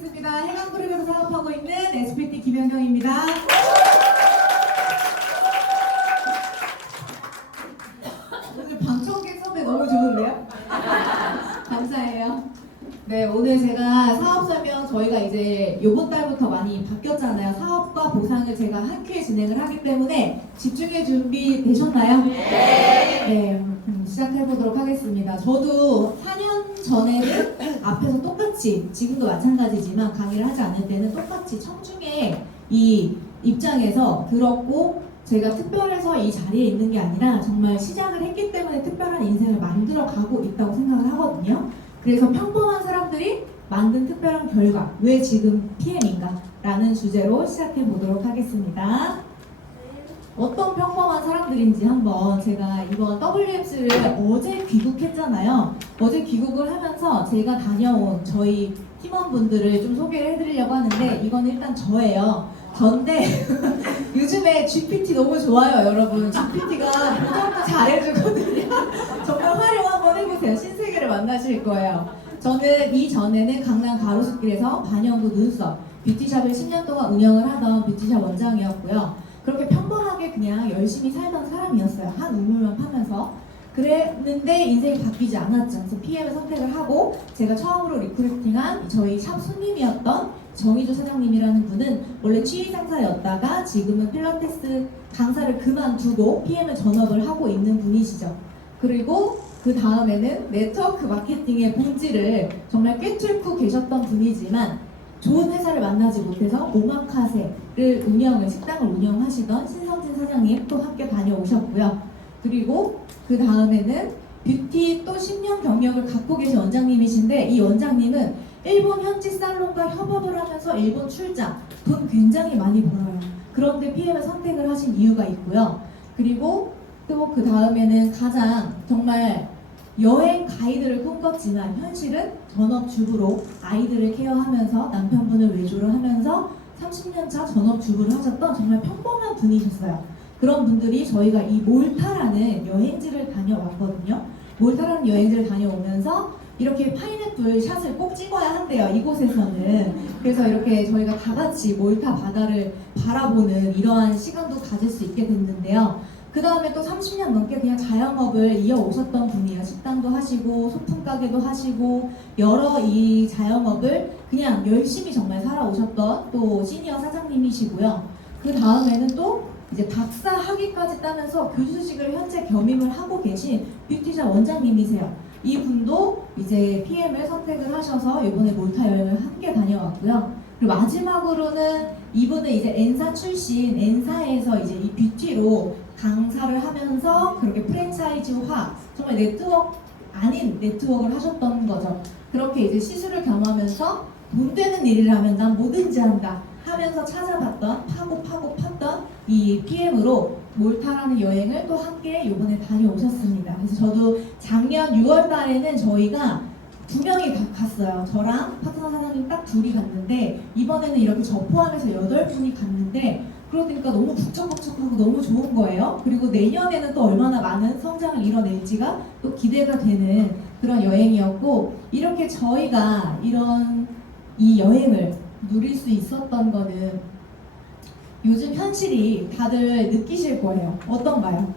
인사드리겠습니다. 해강그룹에서 사업하고 있는 SPT 김현경입니다. 오늘 방청객 섭외 너무 좋은데요? 감사해요. 네, 오늘 제가 사업 설명 저희가 이제 요번 달부터 많이 바뀌었잖아요. 사업과 보상을 제가 한 큐에 진행을 하기 때문에 집중해 준비 되셨나요? 네, 시작해보도록 하겠습니다. 저도 4년 전에는 앞에서 똑같이, 지금도 마찬가지지만 강의를 하지 않을 때는 똑같이 청중의 이 입장에서 들었고, 제가 특별해서 이 자리에 있는 게 아니라 정말 시작을 했기 때문에 특별한 인생을 만들어 가고 있다고 생각을 하거든요. 그래서 평범한 사람들이 만든 특별한 결과, 왜 지금 PM인가? 라는 주제로 시작해 보도록 하겠습니다. 어떤 평범한 사람들인지 한번 제가 이번 WMC를 어제 귀국했잖아요. 어제 귀국을 하면서 제가 다녀온 저희 팀원분들을 좀 소개를 해드리려고 하는데, 이건 일단 저예요. 전데 요즘에 GPT 너무 좋아요, 여러분. GPT가 보정도 잘해주거든요. 정말 활용 한번 해보세요. 신세계를 만나실 거예요. 저는 이전에는 강남 가로수길에서 반영구 눈썹 뷰티샵을 10년 동안 운영을 하던 뷰티샵 원장이었고요. 그렇게 평범하게 그냥 열심히 살던 사람이었어요. 한 우물만 파면서. 그랬는데 인생이 바뀌지 않았죠. 그래서 PM을 선택을 하고, 제가 처음으로 리크루팅한 저희 샵 손님이었던 정희주 사장님이라는 분은 원래 취미상사였다가 지금은 필라테스 강사를 그만두고 PM을 전업을 하고 있는 분이시죠. 그리고 그 다음에는 네트워크 마케팅의 본질을 정말 꿰뚫고 계셨던 분이지만 좋은 회사를 만나지 못해서 오마카세를 식당을 운영하시던 신성진 사장님 또 함께 다녀오셨고요. 그리고 그 다음에는 뷰티 또 10년 경력을 갖고 계신 원장님이신데, 이 원장님은 일본 현지 살론과 협업을 하면서 일본 출장, 돈 굉장히 많이 벌어요. 그런데 PM을 선택을 하신 이유가 있고요. 그리고 또 그 다음에는 가장 정말 여행 가이드를 꿈꿨지만 현실은 전업주부로 아이들을 케어하면서 남편분을 외조를 하면서 30년차 전업주부를 하셨던 정말 평범한 분이셨어요. 그런 분들이 저희가 이 몰타라는 여행지를 다녀왔거든요. 몰타라는 여행지를 다녀오면서 이렇게 파인애플 샷을 꼭 찍어야 한대요, 이곳에서는. 그래서 이렇게 저희가 다 같이 몰타 바다를 바라보는 이러한 시간도 가질 수 있게 됐는데요. 그 다음에 또 30년 넘게 그냥 자영업을 이어오셨던 분이에요. 식당도 하시고 소품가게도 하시고 여러 이 자영업을 그냥 열심히 정말 살아오셨던 또 시니어 사장님이시고요. 그 다음에는 또 이제 박사 학위까지 따면서 교수직을 현재 겸임을 하고 계신 뷰티샵 원장님이세요. 이분도 이제 PM을 선택을 하셔서 이번에 몰타 여행을 함께 다녀왔고요. 그리고 마지막으로는 이분은 이제 엔사 출신, 엔사에서 이제 이 뷰티로 강사를 하면서 그렇게 프랜차이즈화, 정말 네트워크 아닌 네트워크를 하셨던 거죠. 그렇게 이제 시술을 겸하면서 돈 되는 일을 하면 난 뭐든지 한다 하면서 찾아봤던, 파고 팠던 이 PM으로 몰타라는 여행을 또 함께 이번에 다녀오셨습니다. 그래서 저도 작년 6월 달에는 저희가 2명이 갔어요. 저랑 파트너 사장님 딱 둘이 갔는데, 이번에는 이렇게 저 포함해서 8분이 갔는데, 그러니까 너무 북적북적하고 너무 좋은 거예요. 그리고 내년에는 또 얼마나 많은 성장을 이뤄낼지가 또 기대가 되는 그런 여행이었고, 이렇게 저희가 이런 이 여행을 누릴 수 있었던 거는 요즘 현실이 다들 느끼실 거예요. 어떤가요?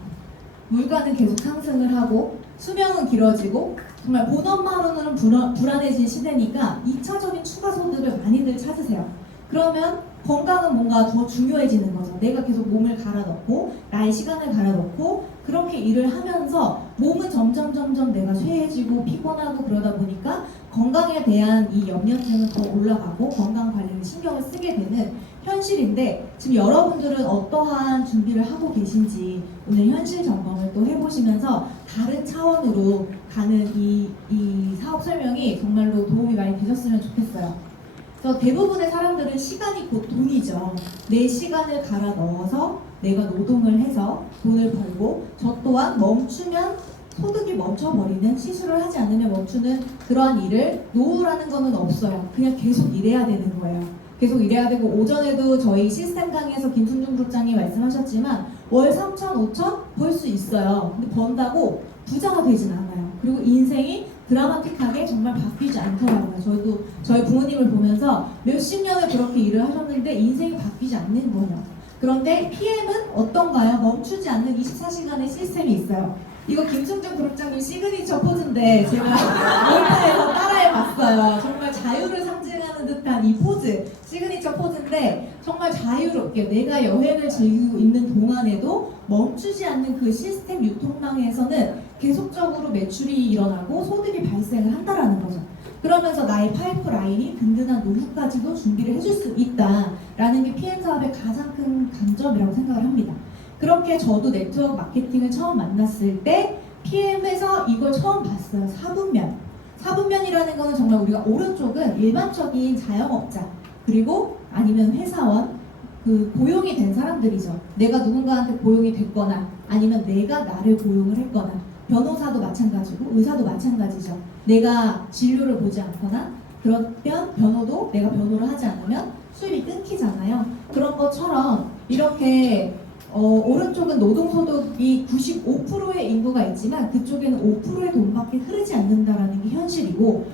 물가는 계속 상승을 하고 수명은 길어지고 정말 본업만으로는 불안해진 시대니까 2차적인 추가 소득을 많이들 찾으세요. 그러면 건강은 뭔가 더 중요해지는 거죠. 내가 계속 몸을 갈아 넣고 나의 시간을 갈아 넣고 그렇게 일을 하면서 몸은 점점 내가 쇠해지고 피곤하고 그러다 보니까 건강에 대한 이 염려증은 더 올라가고 건강 관리를 신경을 쓰게 되는 현실인데, 지금 여러분들은 어떠한 준비를 하고 계신지 오늘 현실 점검을 또 해보시면서 다른 차원으로 가는 이 사업 설명이 정말로 도움이 많이 되셨으면 좋겠어요. 그래서 대부분의 사람들은 시간이 곧 돈이죠. 내 시간을 갈아 넣어서 내가 노동을 해서 돈을 벌고, 저 또한 멈추면 소득이 멈춰버리는, 시술을 하지 않으면 멈추는 그러한 일을 노후라는 거는 없어요. 그냥 계속 일해야 되는 거예요. 계속 일해야 되고, 오전에도 저희 시스템 강의에서 김순중 국장이 말씀하셨지만 월 3천, 5천 벌 수 있어요. 근데 번다고 부자가 되진 않아요. 그리고 인생이 드라마틱하게 정말 바뀌지 않더라고요. 저희도 저희 부모님을 보면서 몇십 년을 그렇게 일을 하셨는데 인생이 바뀌지 않는 거예요. 그런데 PM은 어떤가요? 멈추지 않는 24시간의 시스템이 있어요. 이거 김승준 그룹장님 시그니처 포즈인데 제가 몰카에서 따라해봤어요. 정말 자유를 상징하는 듯한 이 포즈, 시그니처 포즈인데 정말 자유롭게 내가 여행을 즐기고 있는 동안에도 멈추지 않는 그 시스템 유통망에서는 계속적으로 매출이 일어나고 소득이 발생을 한다라는 거죠. 그러면서 나의 파이프라인이 든든한 노후까지도 준비를 해줄 수 있다라는 게 PM 사업의 가장 큰 강점이라고 생각을 합니다. 그렇게 저도 네트워크 마케팅을 처음 만났을 때 PM에서 이걸 처음 봤어요. 사분면. 사분면이라는 거는 정말 우리가 오른쪽은 일반적인 자영업자 그리고 아니면 회사원 그 고용이 된 사람들이죠. 내가 누군가한테 고용이 됐거나 아니면 내가 나를 고용을 했거나 변호사도 마찬가지고 의사도 마찬가지죠. 내가 진료를 보지 않거나 그러면 변호도 내가 변호를 하지 않으면 수입이 끊기잖아요. 그런 것처럼 이렇게 오른쪽은 노동소득이 95%의 인구가 있지만 그쪽에는 5%의 돈밖에 흐르지 않는다라는 게 현실이고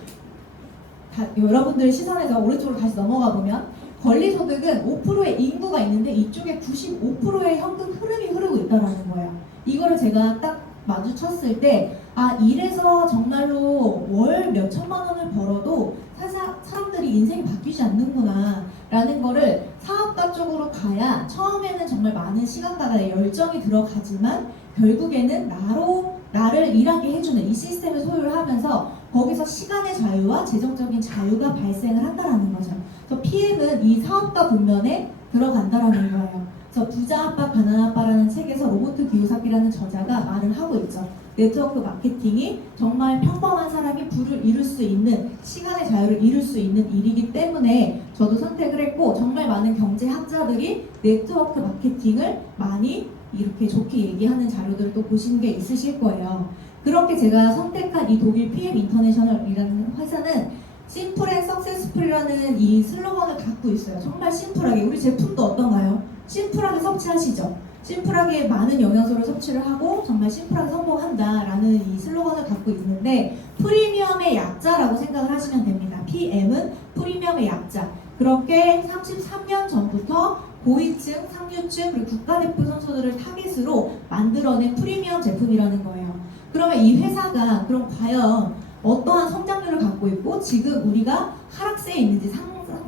여러분들 시선에서 오른쪽으로 다시 넘어가 보면 권리소득은 5%의 인구가 있는데 이쪽에 95%의 현금 흐름이 흐르고 있다는 거예요. 이거를 제가 딱 마주쳤을 때 이래서 정말로 월 몇 천만 원을 벌어도 사람들이 인생이 바뀌지 않는구나 라는 거를 사업가 쪽으로 가야 처음에는 정말 많은 시간과 나의 열정이 들어가지만 결국에는 나를 일하게 해주는 이 시스템을 소유를 하면서 거기서 시간의 자유와 재정적인 자유가 발생을 한다는 거죠. 그래서 PM은 이 사업가 분면에 들어간다라는 거예요. 그래서 부자 아빠 가난 아빠라는 책에서 로버트 기요사키라는 저자가 말을 하고 있죠. 네트워크 마케팅이 정말 평범한 사람이 부를 이룰 수 있는 시간의 자유를 이룰 수 있는 일이기 때문에 저도 선택을 했고 정말 많은 경제학자들이 네트워크 마케팅을 많이 이렇게 좋게 얘기하는 자료들을 또 보신 게 있으실 거예요. 그렇게 제가 선택한 이 독일 PM 인터내셔널이라는 회사는 심플 앤 석세스풀이라는 이 슬로건을 갖고 있어요. 정말 심플하게 우리 제품도 어떤가요? 심플하게 섭취하시죠. 심플하게 많은 영양소를 섭취를 하고 정말 심플하게 성공한다라는 이 슬로건을 갖고 있는데 프리미엄의 약자라고 생각을 하시면 됩니다. PM은 프리미엄의 약자. 그렇게 33년 전부터 고위층, 상류층, 그리고 국가대표 선수들을 타깃으로 만들어낸 프리미엄 제품이라는 거예요. 그러면 이 회사가 그럼 과연 어떠한 성장률을 갖고 있고 지금 우리가 하락세에 있는지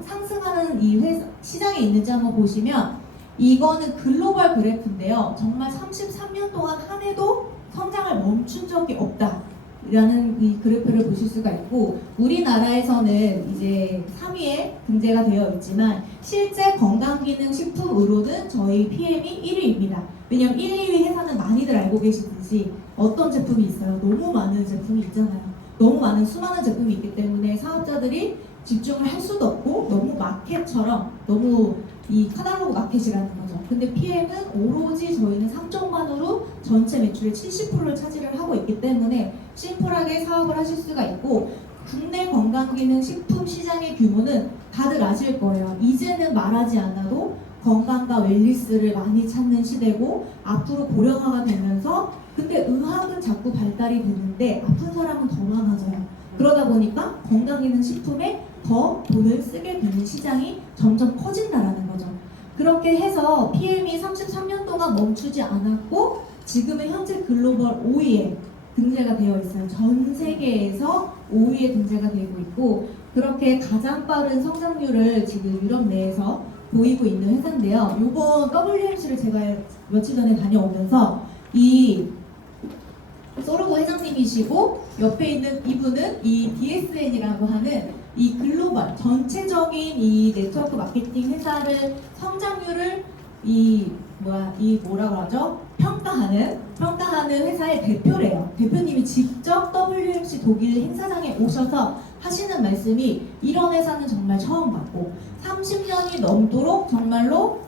상승하는 이 회사, 시장에 있는지 한번 보시면 이거는 글로벌 그래프인데요. 정말 33년 동안 한 해도 성장을 멈춘 적이 없다라는 이 그래프를 보실 수가 있고 우리나라에서는 이제 3위에 등재가 되어 있지만 실제 건강기능식품으로는 저희 PM이 1위입니다. 왜냐면 1, 2위 회사는 많이들 알고 계시듯이 어떤 제품이 있어요? 너무 많은 제품이 있잖아요. 너무 많은 수많은 제품이 있기 때문에 사업자들이 집중을 할 수도 없고 너무 마켓처럼 너무 이 카탈로그 마켓이라는 거죠. 근데 PM은 오로지 저희는 상점만으로 전체 매출의 70%를 차지를 하고 있기 때문에 심플하게 사업을 하실 수가 있고 국내 건강기능식품 시장의 규모는 다들 아실 거예요. 이제는 말하지 않아도 건강과 웰니스를 많이 찾는 시대고 앞으로 고령화가 되면서 근데 의학은 자꾸 발달이 되는데 아픈 사람은 더 많아져요. 그러다 보니까 건강기능식품에 더 돈을 쓰게 되는 시장이 점점 커진다라는 거죠. 그렇게 해서 PM이 33년 동안 멈추지 않았고 지금은 현재 글로벌 5위에 등재가 되어 있어요. 전 세계에서 5위에 등재가 되고 있고 그렇게 가장 빠른 성장률을 지금 유럽 내에서 보이고 있는 회사인데요. 이번 WMC를 제가 며칠 전에 다녀오면서 이 소르고 회장님이시고 옆에 있는 이분은 이 DSN이라고 하는 이 글로벌 전체적인 이 네트워크 마케팅 회사를 성장률을 뭐라고 하죠? 평가하는 회사의 대표래요. 대표님이 직접 WMC 독일 행사장에 오셔서 하시는 말씀이 이런 회사는 정말 처음 봤고 30년이 넘도록 정말로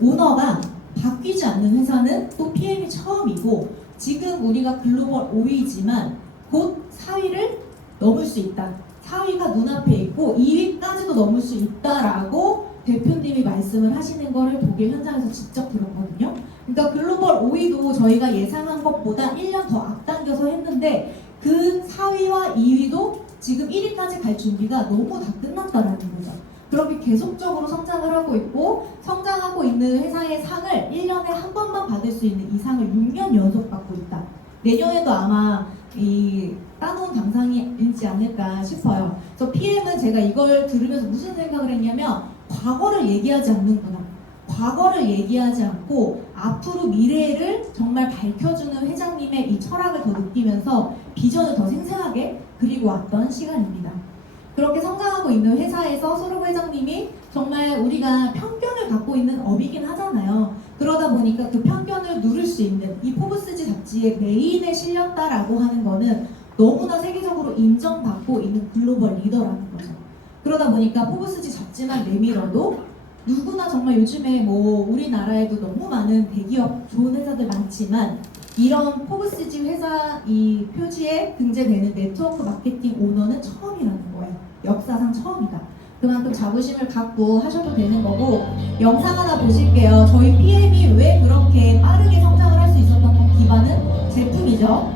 오너가 바뀌지 않는 회사는 또 PM이 처음이고 지금 우리가 글로벌 5위지만 곧 4위를 넘을 수 있다. 4위가 눈앞에 있고 2위까지도 넘을 수 있다라고 대표님이 말씀을 하시는 거를 독일 현장에서 직접 들었거든요. 그러니까 글로벌 5위도 저희가 예상한 것보다 1년 더 앞당겨서 했는데 그 4위와 2위도 지금 1위까지 갈 준비가 너무 다 끝났다라는 거죠. 그렇게 계속적으로 성장을 하고 있고 성장하고 있는 회사의 상을 1년에 한 번만 받을 수 있는 이 상을 6년 연속 받고 있다. 내년에도 아마 이 따놓은 당상이지 않을까 싶어요. 그래서 PM은 제가 이걸 들으면서 무슨 생각을 했냐면 과거를 얘기하지 않는구나. 과거를 얘기하지 않고 앞으로 미래를 정말 밝혀주는 회장님의 이 철학을 더 느끼면서 비전을 더 생생하게 그리고 왔던 시간입니다. 그렇게 성장하고 있는 회사에서 소록 회장님이 정말 우리가 편견을 갖고 있는 업이긴 하잖아요. 그러다 보니까 그 편견을 누를 수 있는 이 포브스지 잡지의 메인에 실렸다라고 하는 거는 너무나 세계적으로 인정받고 있는 글로벌 리더라는 거죠. 그러다 보니까 포브스지 잡지만 내밀어도 누구나 정말 요즘에 뭐 우리나라에도 너무 많은 대기업 좋은 회사들 많지만 이런 포브스지 회사 이 표지에 등재되는 네트워크 마케팅 오너는 처음이라는 거예요. 역사상 처음이다. 그만큼 자부심을 갖고 하셔도 되는 거고 영상 하나 보실게요. 저희 PM이 왜 그렇게 빠르게 성장을 할 수 있었던 건 기반은 제품이죠.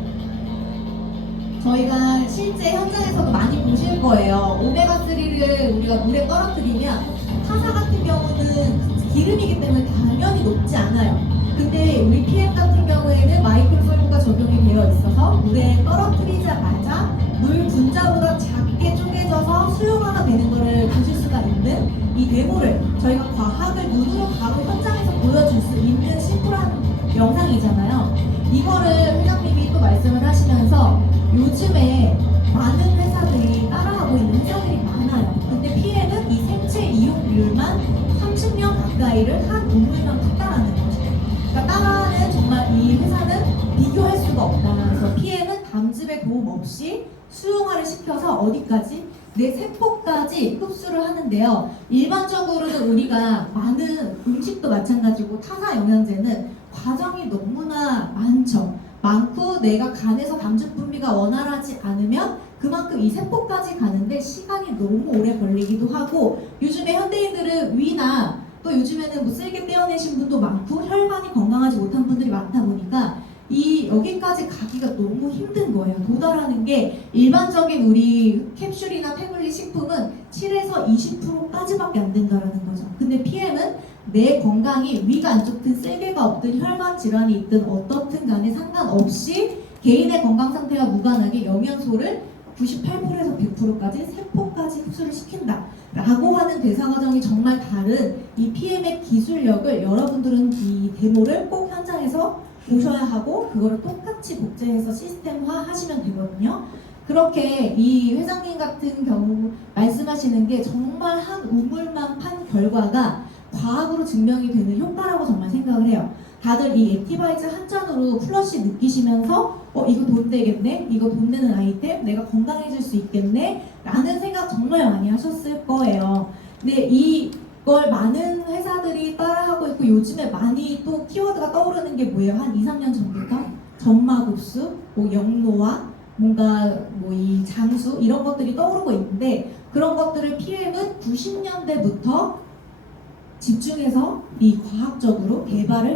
저희가 실제 현장에서도 많이 보실 거예요. 오메가3를 우리가 물에 떨어뜨리면 타사 같은 경우는 기름이기 때문에 당연히 녹지 않아요. 근데 우리 PM 같은 경우에는 마이크로 솔브가 적용이 되어 있어서 물에 떨어뜨리자마자 물 분자보다 작게 쪼개져서 수용화가 되는 것을 보실 수가 있는 이 데모를 저희가 과학을 눈으로 바로 현장에서 보여줄 수 있는 심플한 영상이잖아요. 이거를 회장님이 또 말씀을 하시면서 요즘에 많은 회사들이 따라하고 있는 회사들이 많아요. 근데 PM은 이 생체 이용률만 30년 가까이를 한 우물만 탔다라는 거죠. 그러니까 따라하는 정말 이 회사는 비교할 수가 없다. 그래서 PM은 담즙의 도움 없이 수용화를 시켜서 어디까지? 내 세포까지 흡수를 하는데요. 일반적으로는 우리가 많은 음식도 마찬가지고 타사 영양제는 과정이 너무나 많고 내가 간에서 담즙 분비가 원활하지 않으면 그만큼 이 세포까지 가는데 시간이 너무 오래 걸리기도 하고 요즘에 현대인들은 위나 또 요즘에는 뭐 쓸개 떼어내신 분도 많고 혈관이 건강하지 못한 분들이 많다 보니까 이 여기까지 가기가 너무 힘든 거예요. 도달하는 게 일반적인 우리 캡슐이나 태블릿 식품은 7에서 20%까지밖에 안 된다라는 거죠. 근데 PM은 내 건강이 위가 안 좋든 쓸개가 없든 혈관 질환이 있든 어떻든 간에 상관없이 개인의 건강 상태와 무관하게 영양소를 98%에서 100%까지 세포까지 흡수를 시킨다 라고 하는 대사 과정이 정말 다른 이 PM의 기술력을 여러분들은 이 데모를 꼭 현장에서 보셔야 하고 그거를 똑같이 복제해서 시스템화 하시면 되거든요. 그렇게 이 회장님 같은 경우 말씀하시는 게 정말 한 우물만 판 결과가 과학으로 증명이 되는 효과라고 정말 생각을 해요. 다들 이 액티바이즈 한 잔으로 플러시 느끼시면서 이거 돈 되겠네? 이거 돈 되는 아이템? 내가 건강해질 수 있겠네? 라는 생각 정말 많이 하셨을 거예요. 근데 이걸 많은 회사들이 따라하고 있고 요즘에 많이 또 키워드가 떠오르는 게 뭐예요? 한 2, 3년 전부터 전마급수, 뭐 영노화, 뭔가 뭐 이 장수 이런 것들이 떠오르고 있는데 그런 것들을 PM은 90년대부터 집중해서 이 과학적으로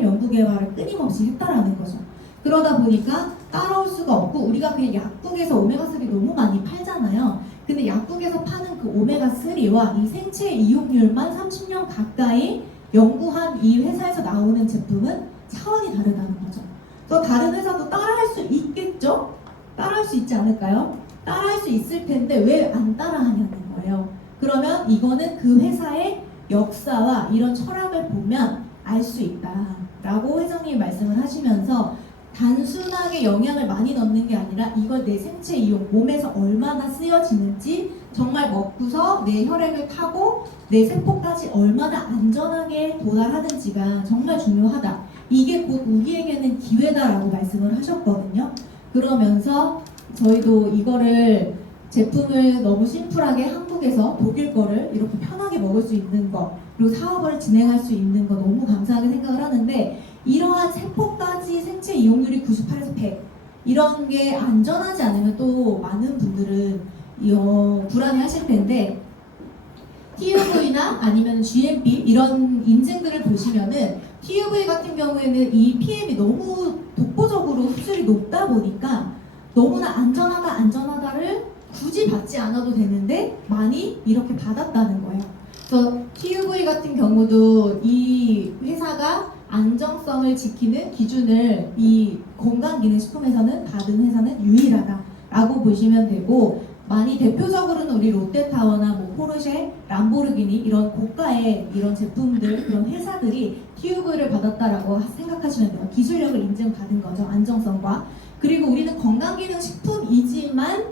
연구 개발을 끊임없이 했다라는 거죠. 그러다 보니까 따라올 수가 없고 우리가 그냥 약국에서 오메가3 너무 많이 팔잖아요. 근데 약국에서 파는 그 오메가3와 이 생체 이용률만 30년 가까이 연구한 이 회사에서 나오는 제품은 차원이 다르다는 거죠. 또 다른 회사도 따라할 수 있겠죠? 따라할 수 있지 않을까요? 따라할 수 있을 텐데 왜 안 따라하냐는 거예요. 그러면 이거는 그 회사의 역사와 이런 철학을 보면 알 수 있다라고 회장님이 말씀을 하시면서 단순하게 영양을 많이 넣는 게 아니라 이걸 내 생체 이용, 몸에서 얼마나 쓰여지는지 정말 먹고서 내 혈액을 타고 내 세포까지 얼마나 안전하게 도달하는지가 정말 중요하다. 이게 곧 우리에게는 기회다라고 말씀을 하셨거든요. 그러면서 저희도 이거를 제품을 너무 심플하게 한국에서 독일 거를 이렇게 편하게 먹을 수 있는 거 그리고 사업을 진행할 수 있는 거 너무 감사하게 생각을 하는데 이러한 세포까지 생체 이용률이 98에서 100 이런 게 안전하지 않으면 또 많은 분들은 불안해 하실 텐데 TUV나 아니면 GMP 이런 인증들을 보시면은 TUV 같은 경우에는 이 PM이 너무 독보적으로 흡수율이 높다 보니까 너무나 안전하다를 굳이 받지 않아도 되는데 많이 이렇게 받았다는 거예요. 그래서 TUV 같은 경우도 이 회사가 안정성을 지키는 기준을 이 건강기능식품에서는 받은 회사는 유일하다라고 보시면 되고, 많이 대표적으로는 우리 롯데타워나 뭐 포르쉐, 람보르기니 이런 고가의 이런 제품들, 그런 회사들이 TUV를 받았다라고 생각하시면 돼요. 기술력을 인증받은 거죠. 안정성과. 그리고 우리는 건강기능식품이지만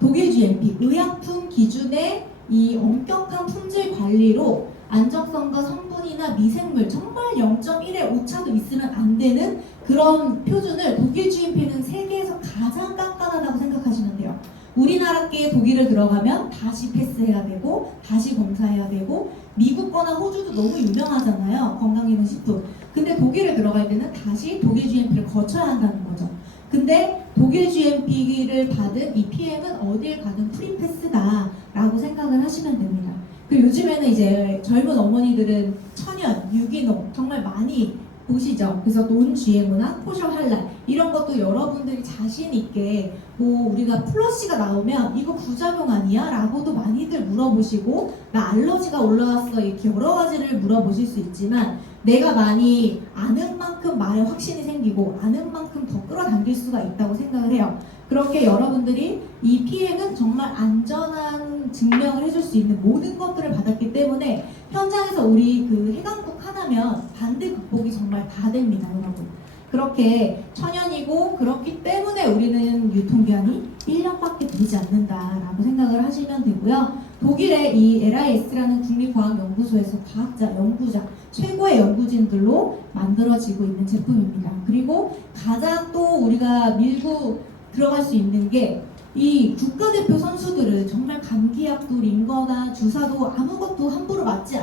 독일 GMP, 의약품 기준의 이 엄격한 품질 관리로 안정성과 성분이나 미생물 정말 0.1의 오차도 있으면 안 되는 그런 표준을 독일 GMP는 세계에서 가장 깐깐하다고 생각하시면 돼요. 우리나라께 독일을 들어가면 다시 패스해야 되고 다시 검사해야 되고, 미국 거나 호주도 너무 유명하잖아요. 건강기능식품. 근데 독일에 들어갈 때는 다시 독일 GMP를 거쳐야 한다는 거죠. 근데 독일 GMP를 받은 이 PM은 어딜 가든 프리패스다 라고 생각을 하시면 됩니다. 그리고 요즘에는 이제 젊은 어머니들은 천연, 유기농 정말 많이 보시죠. 그래서 논-GMO나 코셔-할랄 이런 것도 여러분들이 자신 있게 뭐 우리가 플러시가 나오면 이거 부작용 아니야? 라고도 많이들 물어보시고, 나 알러지가 올라왔어 이렇게 여러 가지를 물어보실 수 있지만, 내가 많이 아는 만큼 말에 확신이 생기고 아는 만큼 더 끌어당길 수가 있다고 생각을 해요. 그렇게 여러분들이 이 PM은 정말 안전한 증명을 해줄 수 있는 모든 것들을 받았기 때문에 현장에서 우리 그 해강국 하나면 반대 극복이 정말 다 됩니다, 여러분. 그렇게 천연이고 그렇기 때문에 우리는 유통기한이 1년밖에 되지 않는다라고 생각을 하시면 되고요. 독일의 이 LIS라는 국립과학연구소에서 과학자, 연구자, 최고의 연구진들로 만들어지고 있는 제품입니다. 그리고 가장 또 우리가 밀고 들어갈 수 있는 게, 이 국가대표 선수들은 정말 감기약도 링거나 주사도 아무것도 함부로 맞지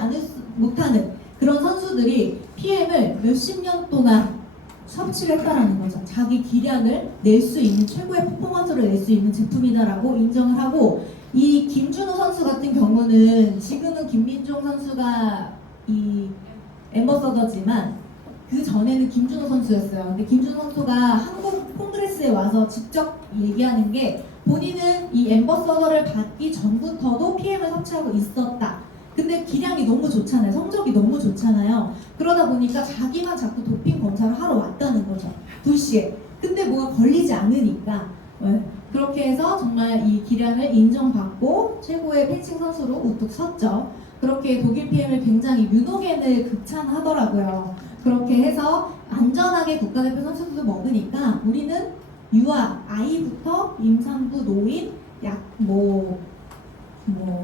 못하는 그런 선수들이 PM을 몇십 년 동안 섭취를 했다라는 거죠. 자기 기량을 낼 수 있는, 최고의 퍼포먼스를 낼 수 있는 제품이다라고 인정을 하고, 이 김준호 선수 같은 경우는 지금은 김민종 선수가 이 앰버서더지만 그 전에는 김준호 선수였어요. 근데 김준호 선수가 한국 콩그레스에 와서 직접 얘기하는 게, 본인은 이 앰버서더를 받기 전부터도 PM을 섭취하고 있었다. 근데 기량이 너무 좋잖아요. 성적이 너무 좋잖아요. 그러다 보니까 자기만 자꾸 도핑 검사를 하러 왔다는 거죠. 불시에. 근데 뭐가 걸리지 않으니까. 그렇게 해서 정말 이 기량을 인정받고 최고의 펜싱 선수로 우뚝 섰죠. 그렇게 독일 PM을 굉장히 뮤노겐을 극찬하더라고요. 그렇게 해서 안전하게 국가대표 선수들도 먹으니까 우리는 유아, 아이부터 임산부, 노인,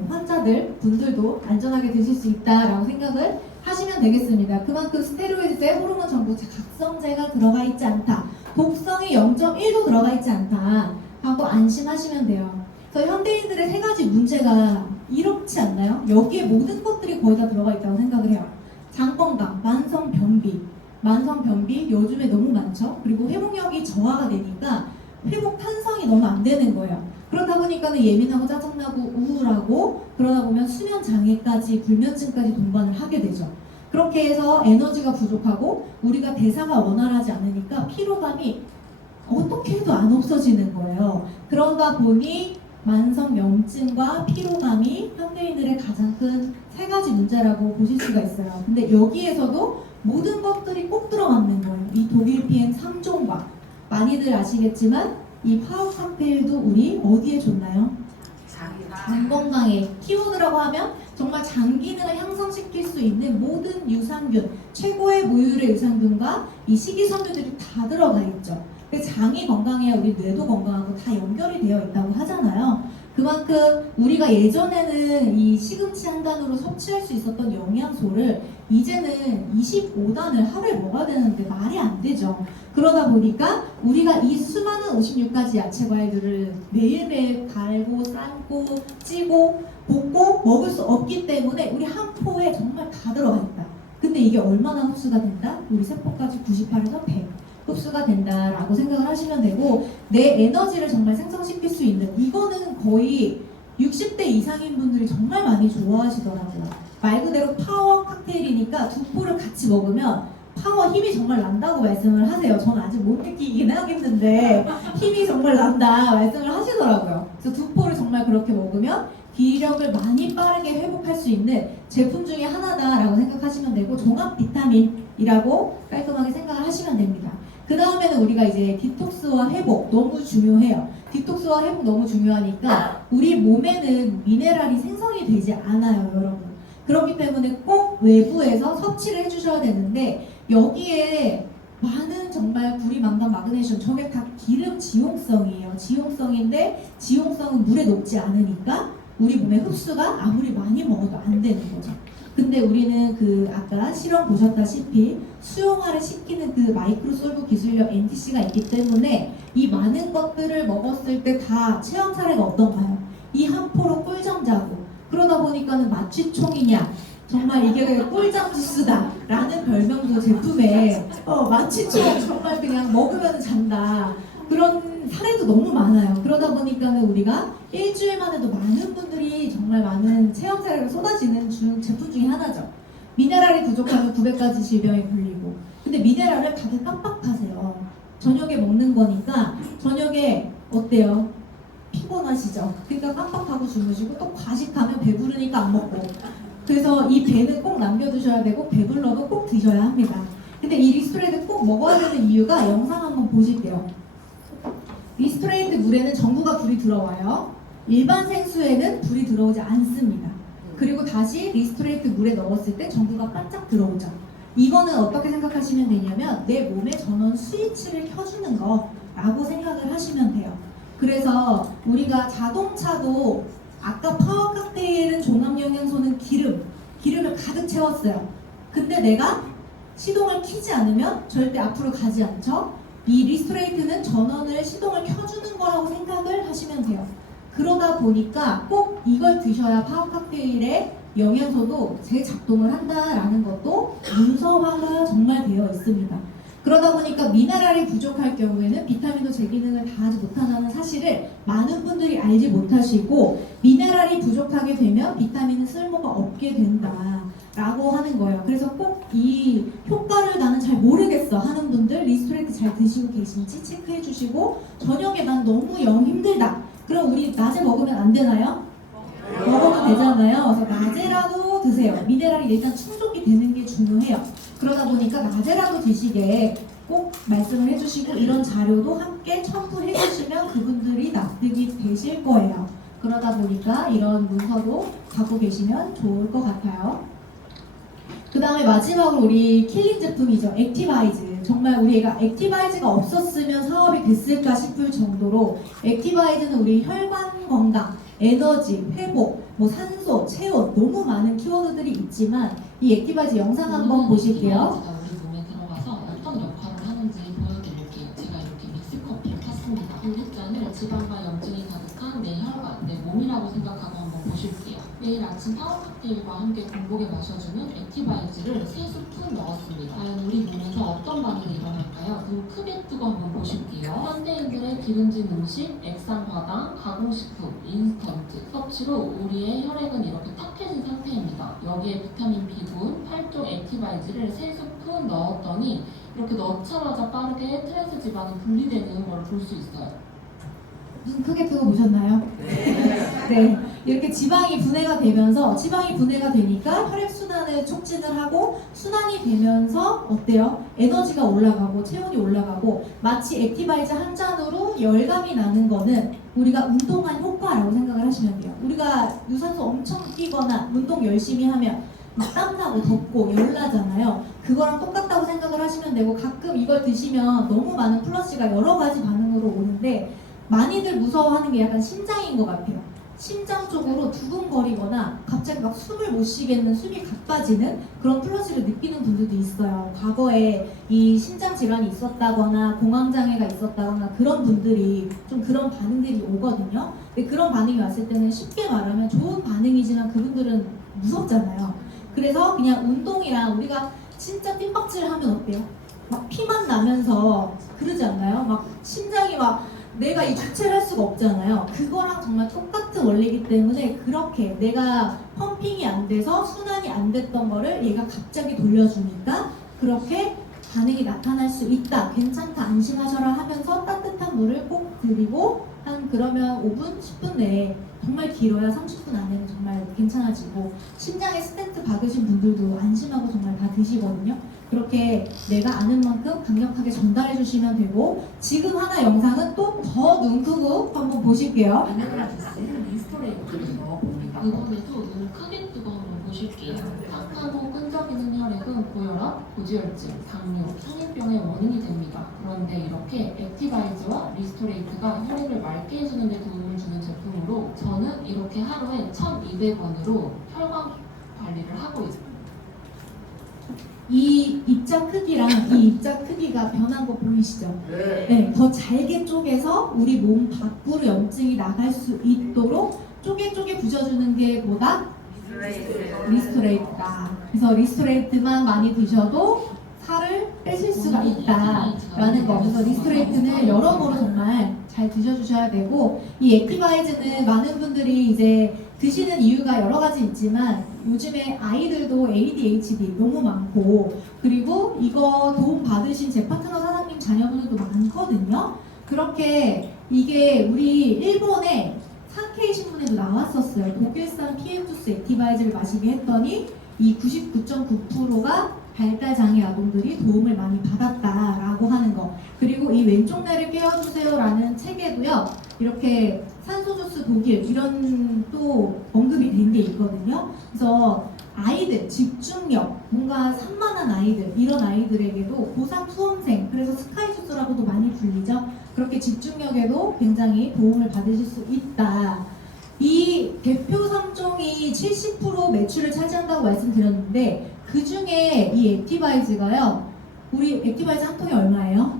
환자들 분들도 안전하게 드실 수 있다라고 생각을 하시면 되겠습니다. 그만큼 스테로이드제, 호르몬 정보제, 각성제가 들어가 있지 않다, 독성이 0.1도 들어가 있지 않다 하고 안심하시면 돼요. 그래서 현대인들의 세 가지 문제가 이렇지 않나요? 여기에 모든 것들이 거의 다 들어가 있다고 생각을 해요. 장건강, 만성변비 요즘에 너무 많죠. 그리고 회복력이 저하가 되니까 회복 탄성이 너무 안 되는 거예요. 그러다 보니까는 예민하고 짜증나고 우울하고, 그러다 보면 수면 장애까지, 불면증까지 동반을 하게 되죠. 그렇게 해서 에너지가 부족하고 우리가 대사가 원활하지 않으니까 피로감이 어떻게 해도 안 없어지는 거예요. 그러다 보니 만성염증과 피로감이 현대인들의 가장 큰 세 가지 문제라고 보실 수가 있어요. 근데 여기에서도 모든 것들이 꼭 들어맞는 거예요. 이 독일 PM 3종과 많이들 아시겠지만 이 파워 칵테일도 우리 어디에 좋나요? 장 건강에. 키워드라고 하면 정말 장 기능을 향상시킬 수 있는 모든 유산균, 최고의 무유의 유산균과 이 식이섬유들이 다 들어가 있죠. 장이 건강해야 우리 뇌도 건강하고 다 연결이 되어 있다고 하잖아요. 그만큼 우리가 예전에는 이 시금치 한 단으로 섭취할 수 있었던 영양소를 이제는 25단을 하루에 먹어야 되는데 말이 안 되죠. 그러다 보니까 우리가 이 수많은 56가지 야채 과일들을 매일매일 갈고 삶고 찌고 볶고 먹을 수 없기 때문에 우리 한 포에 정말 다 들어가 있다. 근데 이게 얼마나 흡수가 된다? 우리 세포까지 98에서 100 흡수가 된다라고 생각을 하시면 되고, 내 에너지를 정말 생성시킬 수 있는, 이거는 거의 60대 이상인 분들이 정말 많이 좋아하시더라고요. 말 그대로 파워 칵테일이니까 두 포를 같이 먹으면 파워 힘이 정말 난다고 말씀을 하세요. 저는 아직 못 느끼긴 하겠는데 힘이 정말 난다 말씀을 하시더라고요. 그래서 두포를 정말 그렇게 먹으면 기력을 많이 빠르게 회복할 수 있는 제품 중에 하나다라고 생각하시면 되고 종합 비타민이라고 깔끔하게 생각을 하시면 됩니다. 그 다음에는 우리가 이제 디톡스와 회복 너무 중요해요. 디톡스와 회복 너무 중요하니까 우리 몸에는 미네랄이 생성이 되지 않아요, 여러분. 그렇기 때문에 꼭 외부에서 섭취를 해주셔야 되는데 여기에 많은 정말 구리, 망간, 마그네슘 저게 다 기름 지용성이에요. 지용성인데 지용성은 물에 녹지 않으니까 우리 몸에 흡수가 아무리 많이 먹어도 안 되는 거죠. 근데 우리는 그 아까 실험 보셨다시피 수용화를 시키는 그 마이크로솔브 기술력 NTC가 있기 때문에 이 많은 것들을 먹었을 때 다 체험 사례가 어떤가요? 이 한 포로 꿀잠 자고 그러다 보니까는 마취총이냐 정말 이게 꿀잠 지수다 라는 별명도 제품에 마취총 정말 그냥 먹으면 잔다 그런 사례도 너무 많아요. 그러다 보니까는 우리가 일주일만 해도 많은 분들이 정말 많은 체험 사례가 쏟아지는 제품 중에 하나죠. 미네랄이 부족하면 900가지 질병에 걸리고 근데 미네랄을 다들 깜빡하세요. 저녁에 먹는 거니까 저녁에 어때요? 피곤하시죠? 그러니까 깜빡하고 주무시고 또 과식하면 배부르니까 안 먹고 그래서 이 배는 꼭 남겨두셔야 되고 배불러도 꼭 드셔야 합니다. 근데 이 리스토레이트 꼭 먹어야 되는 이유가 영상 한번 보실게요. 리스토레이트 물에는 전구가 불이 들어와요. 일반 생수에는 불이 들어오지 않습니다. 그리고 다시 리스토레이트 물에 넣었을 때 전구가 반짝 들어오죠. 이거는 어떻게 생각하시면 되냐면 내 몸의 전원 스위치를 켜주는 거라고 생각을 하시면 돼요. 그래서 우리가 자동차도 아까 파워 칵테일은 종합영양소는 기름을 가득 채웠어요. 근데 내가 시동을 켜지 않으면 절대 앞으로 가지 않죠. 이 리스토레이트는 전원을 시동을 켜주는 거라고 생각을 하시면 돼요. 그러다 보니까 꼭 이걸 드셔야 파워 칵테일의 영양소도 재작동을 한다라는 것도 문서화가 정말 되어 있습니다. 그러다 보니까 미네랄이 부족할 경우에는 비타민도 제 기능을 다하지 못한다는 사실을 많은 분들이 알지 못하시고 미네랄이 부족하게 되면 비타민은 쓸모가 없게 된다 라고 하는 거예요. 그래서 꼭 이 효과를 나는 잘 모르겠어 하는 분들 리스토레이트 잘 드시고 계신지 체크해 주시고 저녁에 난 너무 영 힘들다 그럼 우리 낮에 먹으면 안 되나요? 먹어도 되잖아요. 그래서 낮에라도 드세요. 미네랄이 일단 충족이 되는 게 중요해요. 그러다 보니까 낮에라도 드시게 꼭 말씀을 해주시고 이런 자료도 함께 첨부해 주시면 그분들이 납득이 되실 거예요. 그러다 보니까 이런 문서도 갖고 계시면 좋을 것 같아요. 그 다음에 마지막으로 우리 킬링 제품이죠. 액티바이즈. 정말 우리가 액티바이즈가 없었으면 사업이 됐을까 싶을 정도로 액티바이즈는 우리 혈관 건강, 에너지, 회복, 뭐 산소, 체온 너무 많은 키워드들이 있지만 이 액티바이즈 영상 한번 보실게요. 우리 몸에 들어가서 어떤 역할을 하는지 보여드릴게요. 제가 이렇게 믹스커피를 탔습니다. 분리자는 지방과 염증이 가득한 내 혈관, 내 몸이라고 생각하고 한번 보실게요. 매일 아침 파워 칵테일과 함께 공복에 마셔주는 액티바이즈를 3스푼 넣었습니다. 과연 우리 몸에서 어떤 반응이 일어날까요? 눈 크게 뜨고 한번 보실게요. 현대인들의 기름진 음식, 액상화당, 가공식품, 인스턴트 섭취로 우리의 혈액은 이렇게 탁해진 상태입니다. 여기에 비타민 B군, 8종 액티바이즈를 3스푼 넣었더니 이렇게 넣자마자 빠르게 트랜스 지방이 분리되는 걸 볼 수 있어요. 눈 크게 뜨고 보셨나요? 네. 이렇게 지방이 분해가 되니까 혈액순환을 촉진을 하고 순환이 되면서 어때요? 에너지가 올라가고 체온이 올라가고 마치 액티바이즈 한 잔으로 열감이 나는 거는 우리가 운동한 효과라고 생각을 하시면 돼요. 우리가 유산소 엄청 뛰거나 운동 열심히 하면 막 땀나고 덥고 열나잖아요. 그거랑 똑같다고 생각을 하시면 되고 가끔 이걸 드시면 너무 많은 플러스가 여러 가지 반응으로 오는데 많이들 무서워하는 게 약간 심장인 것 같아요. 심장 쪽으로 두근거리거나 갑자기 막 숨을 못 쉬겠는 숨이 가빠지는 그런 플러스를 느끼는 분들도 있어요. 과거에 이 심장 질환이 있었다거나 공황장애가 있었다거나 그런 분들이 좀 그런 반응들이 오거든요. 근데 그런 반응이 왔을 때는 쉽게 말하면 좋은 반응이지만 그분들은 무섭잖아요. 그래서 그냥 운동이랑 우리가 진짜 뜀박질 하면 어때요? 막 피만 나면서 그러지 않나요? 막 심장이 막 내가 이 주체를 할 수가 없잖아요. 그거랑 정말 똑같은 원리이기 때문에 그렇게 내가 펌핑이 안 돼서 순환이 안 됐던 거를 얘가 갑자기 돌려주니까 그렇게 반응이 나타날 수 있다. 괜찮다. 안심하셔라 하면서 따뜻한 물을 꼭 드리고 한 그러면 5분, 10분 내에 정말 길어야 30분 안에는 정말 괜찮아지고 심장에 스텐트 박으신 분들도 안심하고 정말 다 드시거든요. 그렇게 내가 아는 만큼 강력하게 전달해 주시면 되고 지금 하나 영상은 또 더 눈 크고 한번 보실게요. 아메라지스는 리스토레이트를 넣어봅니다. 이번에도 눈을 크게 뜨고 한번 보실게요. 탁하고 끈적이는 혈액은 고혈압, 고지혈증, 당뇨, 성인병의 원인이 됩니다. 그런데 이렇게 액티바이즈와 리스토레이트가 혈액을 맑게 해주는 데 도움을 주는 제품으로 저는 이렇게 하루에 1,200원으로 혈관 관리를 하고 있습니다. 이 입자 크기랑 이 입자 크기가 변한 거 보이시죠? 네, 더 잘게 쪼개서 우리 몸 밖으로 염증이 나갈 수 있도록 쪼개 부셔주는 게 뭐다? 리스토레이트다. 그래서 리스토레이트만 많이 드셔도 살을 빼실 수가 있다라는 거. 그래서 리스토레이트는 여러모로 정말 잘 드셔주셔야 되고 이 액티바이즈는 많은 분들이 이제 드시는 이유가 여러 가지 있지만 요즘에 아이들도 ADHD 너무 많고 그리고 이거 도움 받으신 제 파트너 사장님 자녀분들도 많거든요. 그렇게 이게 우리 일본에 사케이 신문에도 나왔었어요. 독일산 PM 주스 액티바이즈를 마시게 했더니 이 99.9%가 발달장애 아동들이 도움을 많이 받았다라고 하는 거. 그리고 이 왼쪽 뇌를 깨워주세요라는 책에도요. 이렇게 산소주스 독일 이런 또 언급이 된 게 있거든요. 그래서 아이들 집중력 뭔가 산만한 아이들 이런 아이들에게도 고3 수험생 그래서 스카이주스라고도 많이 불리죠. 그렇게 집중력에도 굉장히 도움을 받으실 수 있다. 이 대표 3종이 70% 매출을 차지한다고 말씀드렸는데 그 중에 이 액티바이즈가요. 우리 액티바이즈 한 통이 얼마예요?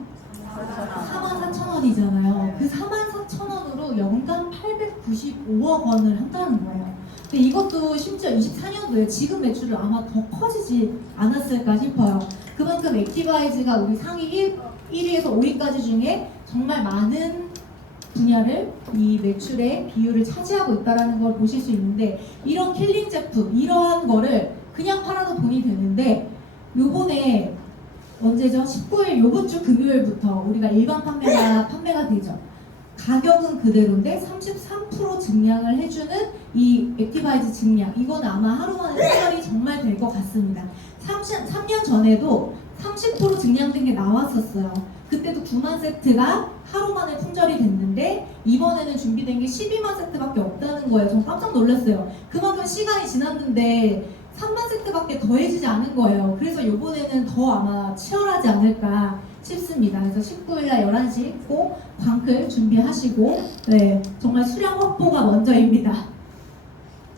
44,000원이잖아요. 그 44,000원으로 연간 895억 원을 한다는 거예요. 근데 이것도 심지어 24년도에 지금 매출을 아마 더 커지지 않았을까 싶어요. 그만큼 액티바이즈가 우리 상위 1위에서 5위까지 중에 정말 많은 분야를 이 매출의 비율을 차지하고 있다는 걸 보실 수 있는데 이런 킬링 제품, 이러한 거를 그냥 팔아도 돈이 되는데 요번에 언제죠? 19일 요번 주 금요일부터 우리가 일반 판매가 되죠. 가격은 그대로인데 33% 증량을 해주는 이 액티바이즈 증량 이건 아마 하루 만에 품절이 정말 될 것 같습니다. 3년 전에도 30% 증량된 게 나왔었어요. 그때도 9만 세트가 하루 만에 품절이 됐는데 이번에는 준비된 게 12만 세트밖에 없다는 거예요. 전 깜짝 놀랐어요. 그만큼 시간이 지났는데 3만 세트밖에 더해지지 않은 거예요. 그래서 이번에는 더 아마 치열하지 않을까 싶습니다. 그래서 19일날 11시 꼭 광클 준비하시고 네, 정말 수량 확보가 먼저입니다.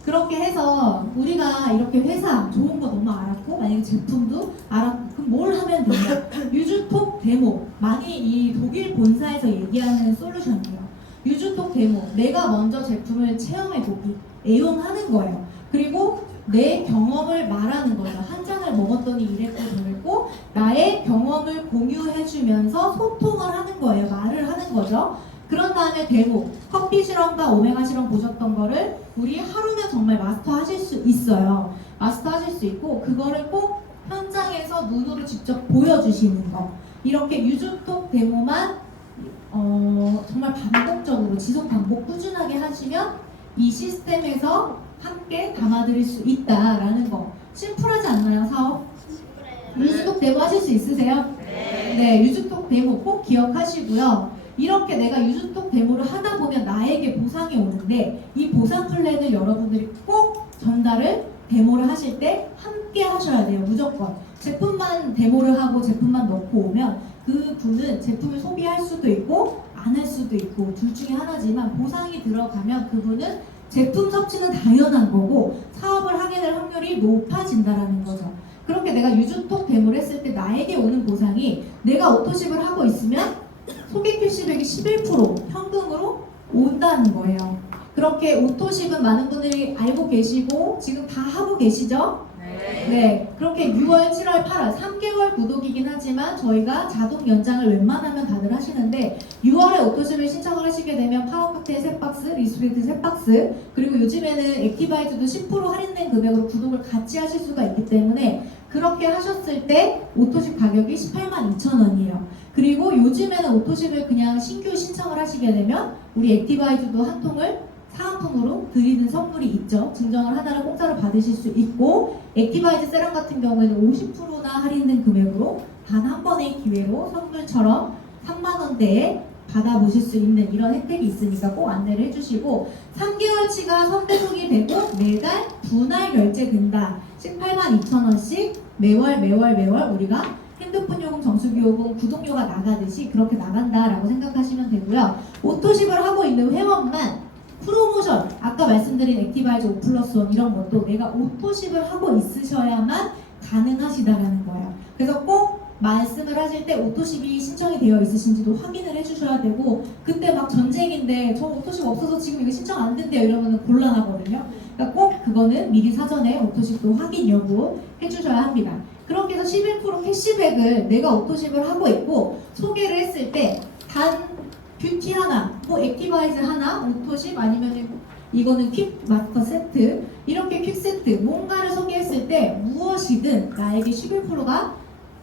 그렇게 해서 우리가 이렇게 회사 좋은 거 너무 알았고 만약에 제품도 알았고 그럼 뭘 하면 되냐? 유주톡 데모 많이 이 독일 본사에서 얘기하는 솔루션이에요. 유주톡 데모 내가 먼저 제품을 체험해보기 애용하는 거예요. 그리고 내 경험을 말하는 거예요. 한 잔을 먹었더니 이랬고 저랬고 나의 경험을 공유해주면서 소통을 하는 거예요. 말을 하는 거죠. 그런 다음에 데모, 커피 실험과 오메가 실험 보셨던 거를 우리 하루면 정말 마스터하실 수 있어요. 마스터하실 수 있고 그거를 꼭 현장에서 눈으로 직접 보여주시는 거. 이렇게 유주톡 데모만 정말 반복적으로 지속 반복 꾸준하게 하시면 이 시스템에서 함께 담아드릴 수 있다라는 거. 심플하지 않나요, 사업? 유주톡 데모 하실 수 있으세요? 네, 유주톡 데모 꼭 기억하시고요. 이렇게 내가 유주톡 데모를 하다 보면 나에게 보상이 오는데 이 보상 플랜을 여러분들이 꼭 전달을 데모를 하실 때 함께 하셔야 돼요. 무조건. 제품만 데모를 하고 제품만 넣고 오면 그 분은 제품을 소비할 수도 있고 안 할 수도 있고 둘 중에 하나지만 보상이 들어가면 그분은 제품 섭취는 당연한 거고 사업을 하게 될 확률이 높아진다라는 거죠. 그렇게 내가 유주톡 데모를 했을 때 나에게 오는 보상이 내가 오토십을 하고 있으면 소개 캐시백이 11% 현금으로 온다는 거예요. 그렇게 오토십은 많은 분들이 알고 계시고 지금 다 하고 계시죠? 네, 그렇게 6월, 7월, 8월 3개월 구독이긴 하지만 저희가 자동 연장을 웬만하면 다들 하시는데 6월에 오토십을 신청을 하시게 되면 파워칵테일 3박스, 리스베트 3박스 그리고 요즘에는 액티바이즈도 10% 할인된 금액으로 구독을 같이 하실 수가 있기 때문에 그렇게 하셨을 때 오토십 가격이 182,000원이에요. 그리고 요즘에는 오토십을 그냥 신규 신청을 하시게 되면 우리 액티바이즈도 한 통을 사은품으로 드리는 선물이 있죠. 증정을 하나를 공짜로 받으실 수 있고 액티바이즈 세럼 같은 경우에는 50%나 할인된 금액으로 단 한 번의 기회로 선물처럼 3만원대에 받아보실 수 있는 이런 혜택이 있으니까 꼭 안내를 해주시고 3개월치가 선배송이 되고 매달 분할 결제된다. 182,000원씩 매월 우리가 핸드폰 요금, 정수기 요금, 구독료가 나가듯이 그렇게 나간다라고 생각하시면 되고요. 오토십을 하고 있는 회원만 프로모션, 아까 말씀드린 액티바이즈 5+1 이런 것도 내가 오토십을 하고 있으셔야만 가능하시다라는 거예요. 그래서 꼭 말씀을 하실 때 오토십이 신청이 되어 있으신지도 확인을 해주셔야 되고 그때 막 전쟁인데 저 오토십 없어서 지금 이거 신청 안 된대요 이러면 곤란하거든요. 그러니까 꼭 그거는 미리 사전에 오토십도 확인 여부 해주셔야 합니다. 그렇게 해서 11% 캐시백을 내가 오토십을 하고 있고 소개를 했을 때 단 뷰티 하나, 뭐 액티바이즈 하나, 오토십 아니면 이거는 퀵 마스터 세트 이렇게 퀵 세트 뭔가를 소개했을 때 무엇이든 나에게 11%가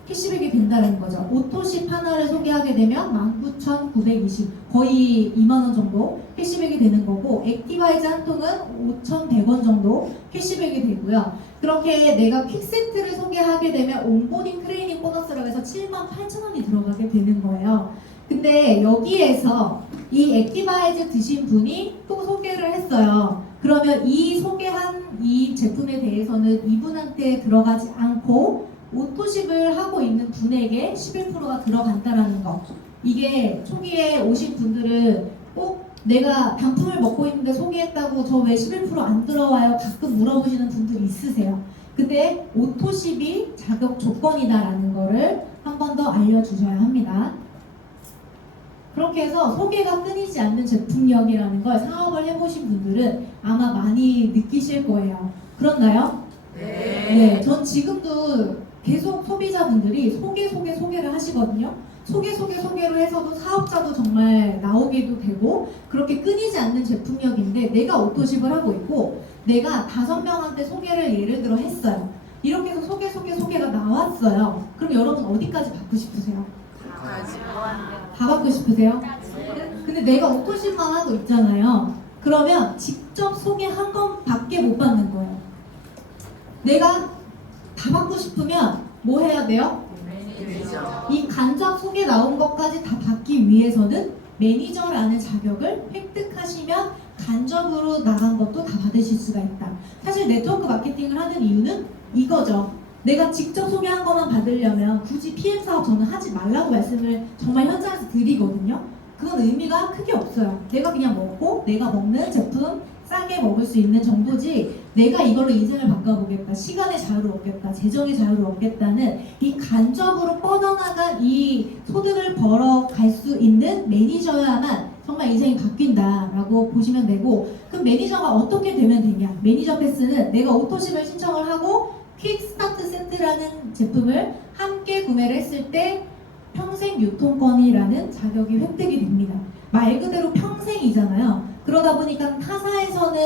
캐시백이 된다는 거죠. 오토십 하나를 소개하게 되면 19,920 거의 2만원 정도 캐시백이 되는 거고 액티바이즈 한 통은 5,100원 정도 캐시백이 되고요. 그렇게 내가 퀵세트를 소개하게 되면 온보딩 트레이닝 보너스라고 해서 78,000원이 들어가게 되는 거예요. 근데 여기에서 이 액티바이즈 드신 분이 또 소개를 했어요. 그러면 이 소개한 이 제품에 대해서는 이분한테 들어가지 않고 오토십을 하고 있는 분에게 11%가 들어간다라는 거. 이게 초기에 오신 분들은 꼭 내가 단품을 먹고 있는데 소개했다고 저 왜 11% 안 들어와요? 가끔 물어보시는 분들 있으세요. 근데 오토십이 자격 조건이다라는 거를 한 번 더 알려주셔야 합니다. 그렇게 해서 소개가 끊이지 않는 제품력이라는 걸 사업을 해보신 분들은 아마 많이 느끼실 거예요. 그렇나요? 네. 전 지금도 계속 소비자분들이 소개를 하시거든요. 소개를 해서도 사업자도 정말 나오기도 되고 그렇게 끊이지 않는 제품력인데 내가 오토십을 하고 있고 내가 5명한테 소개를 예를 들어 했어요. 이렇게 해서 소개가 나왔어요. 그럼 여러분 어디까지 받고 싶으세요? 다 받고 싶으세요? 근데 내가 오토십만 하고 있잖아요. 그러면 직접 소개 한 번밖에 못 받는 거예요. 내가 다 받고 싶으면 뭐 해야 돼요? 이 간접 소개 나온 것까지 다 받기 위해서는 매니저라는 자격을 획득하시면 간접으로 나간 것도 다 받으실 수가 있다. 사실 네트워크 마케팅을 하는 이유는 이거죠. 내가 직접 소개한 것만 받으려면 굳이 PM 사업 저는 하지 말라고 말씀을 정말 현장에서 드리거든요. 그건 의미가 크게 없어요. 내가 그냥 먹고 내가 먹는 제품 싸게 먹을 수 있는 정도지 내가 이걸로 인생을 바꿔보겠다, 시간의 자유를 얻겠다, 재정의 자유를 얻겠다는 이 간접으로 뻗어나간 이 소득을 벌어갈 수 있는 매니저야만 정말 인생이 바뀐다라고 보시면 되고 그럼 매니저가 어떻게 되면 되냐? 매니저 패스는 내가 오토십을 신청을 하고 퀵스타트 세트라는 제품을 함께 구매를 했을 때 평생 유통권이라는 자격이 획득이 됩니다. 말 그대로 평생이잖아요. 그러다 보니까 타사에서는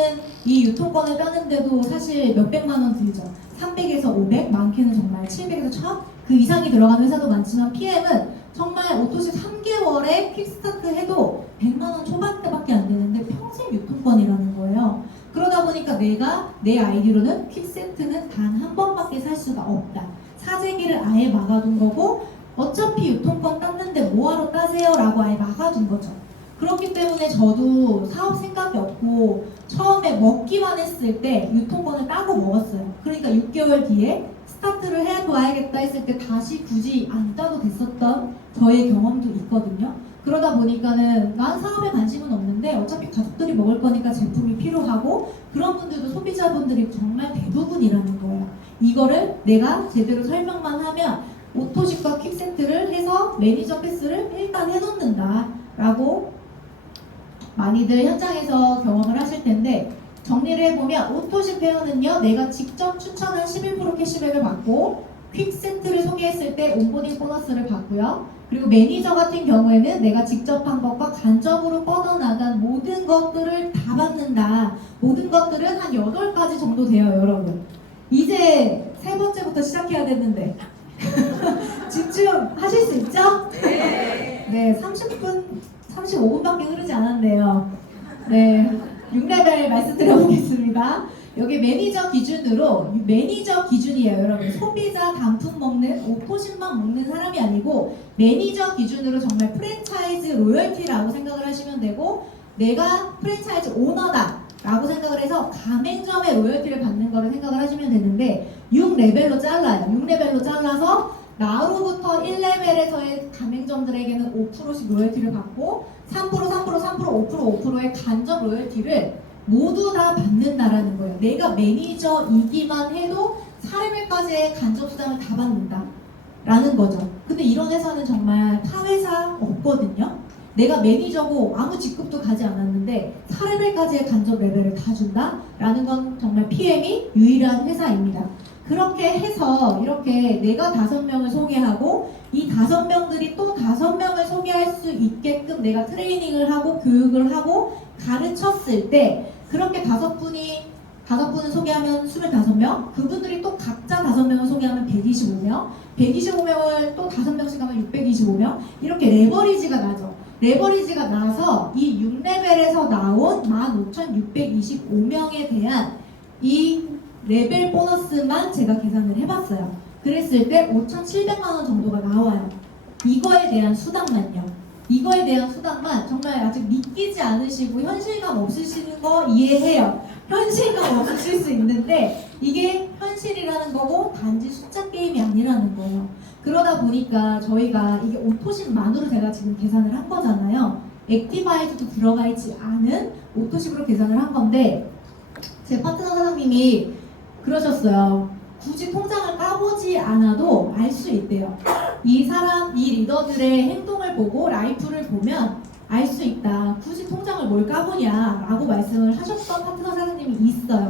이 유통권을 따는데도 사실 몇백만 원 들죠. 300에서 500, 많게는 정말 700에서 1000? 그 이상이 들어가는 회사도 많지만 PM은 정말 오토십 3개월에 퀵스타트 해도 100만 원 초반대밖에 안 되는데 평생 유통권이라는 거예요. 그러다 보니까 내가 내 아이디로는 퀵세트는 단 한 번밖에 살 수가 없다. 사재기를 아예 막아둔 거고 어차피 유통권 땄는데 뭐하러 따세요? 라고 아예 막아둔 거죠. 그렇기 때문에 저도 사업 생각이 없고 처음에 먹기만 했을 때 유통권을 따고 먹었어요. 그러니까 6개월 뒤에 스타트를 해봐야겠다 했을 때 다시 굳이 안 따도 됐었던 저의 경험도 있거든요. 그러다 보니까는 난 사업에 관심은 없는데 어차피 가족들이 먹을 거니까 제품이 필요하고 그런 분들도 소비자분들이 정말 대부분이라는 거예요. 이거를 내가 제대로 설명만 하면 오토십과 퀵세트를 해서 매니저 패스를 일단 해놓는다 라고 많이들 현장에서 경험을 하실 텐데 정리를 해보면 오토십 회원은요 내가 직접 추천한 11% 캐시백을 받고 퀵 세트를 소개했을 때 온보딩 보너스를 받고요. 그리고 매니저 같은 경우에는 내가 직접 한 것과 간접으로 뻗어나간 모든 것들을 다 받는다. 모든 것들은 한 8가지 정도 돼요, 여러분. 이제 세 번째부터 시작해야 되는데 집중하실 수 있죠? 네, 30분, 35분밖에 흐르지 않았네요. 네, 6레벨 말씀드려보겠습니다. 여기 매니저 기준으로, 매니저 기준이에요, 여러분. 소비자 단품 먹는, 오토십만 먹는 사람이 아니고 매니저 기준으로 정말 프랜차이즈 로열티라고 생각을 하시면 되고, 내가 프랜차이즈 오너다 라고 생각을 해서 가맹점의 로열티를 받는 거를 생각을 하시면 되는데 6레벨로 잘라요. 6레벨로 잘라서 나로부터 1레벨에서의 가맹점들에게는 5%씩 로열티를 받고 3%, 5%의 간접 로열티를 모두 다 받는다라는 거예요. 내가 매니저이기만 해도 4레벨까지의 간접 수당을 다 받는다 라는 거죠. 근데 이런 회사는 정말 타 회사 없거든요. 내가 매니저고 아무 직급도 가지 않았는데 4레벨까지의 간접 레벨을 다 준다? 라는 건 정말 PM이 유일한 회사입니다. 그렇게 해서 이렇게 내가 5명을 소개하고 이 5명들이 또 5명을 소개할 수 있게끔 내가 트레이닝을 하고 교육을 하고 가르쳤을 때 그렇게 5분을 소개하면 25명, 그분들이 또 각자 5명을 소개하면 125명, 125명을 또 5명씩 하면 625명, 이렇게 레버리지가 나죠. 레버리지가 나서 이 6레벨에서 나온 15,625명에 대한 이 레벨 보너스만 제가 계산을 해봤어요. 그랬을 때 5,700만 원 정도가 나와요. 이거에 대한 수당만요. 이거에 대한 수당만 정말 아직 믿기지 않으시고 현실감 없으시는 거 이해해요. 현실감 없으실 수 있는데 이게 현실이라는 거고 단지 숫자 게임이 아니라는 거예요. 그러다 보니까 저희가 이게 오토십만으로 제가 지금 계산을 한 거잖아요. 액티바이즈도 들어가 있지 않은 오토십으로 계산을 한 건데 제 파트너 사장님이 그러셨어요. 굳이 통장을 까보지 않아도 알 수 있대요. 이 리더들의 행동을 보고 라이프를 보면 알 수 있다. 굳이 통장을 뭘 까보냐 라고 말씀을 하셨던 파트너 사장님이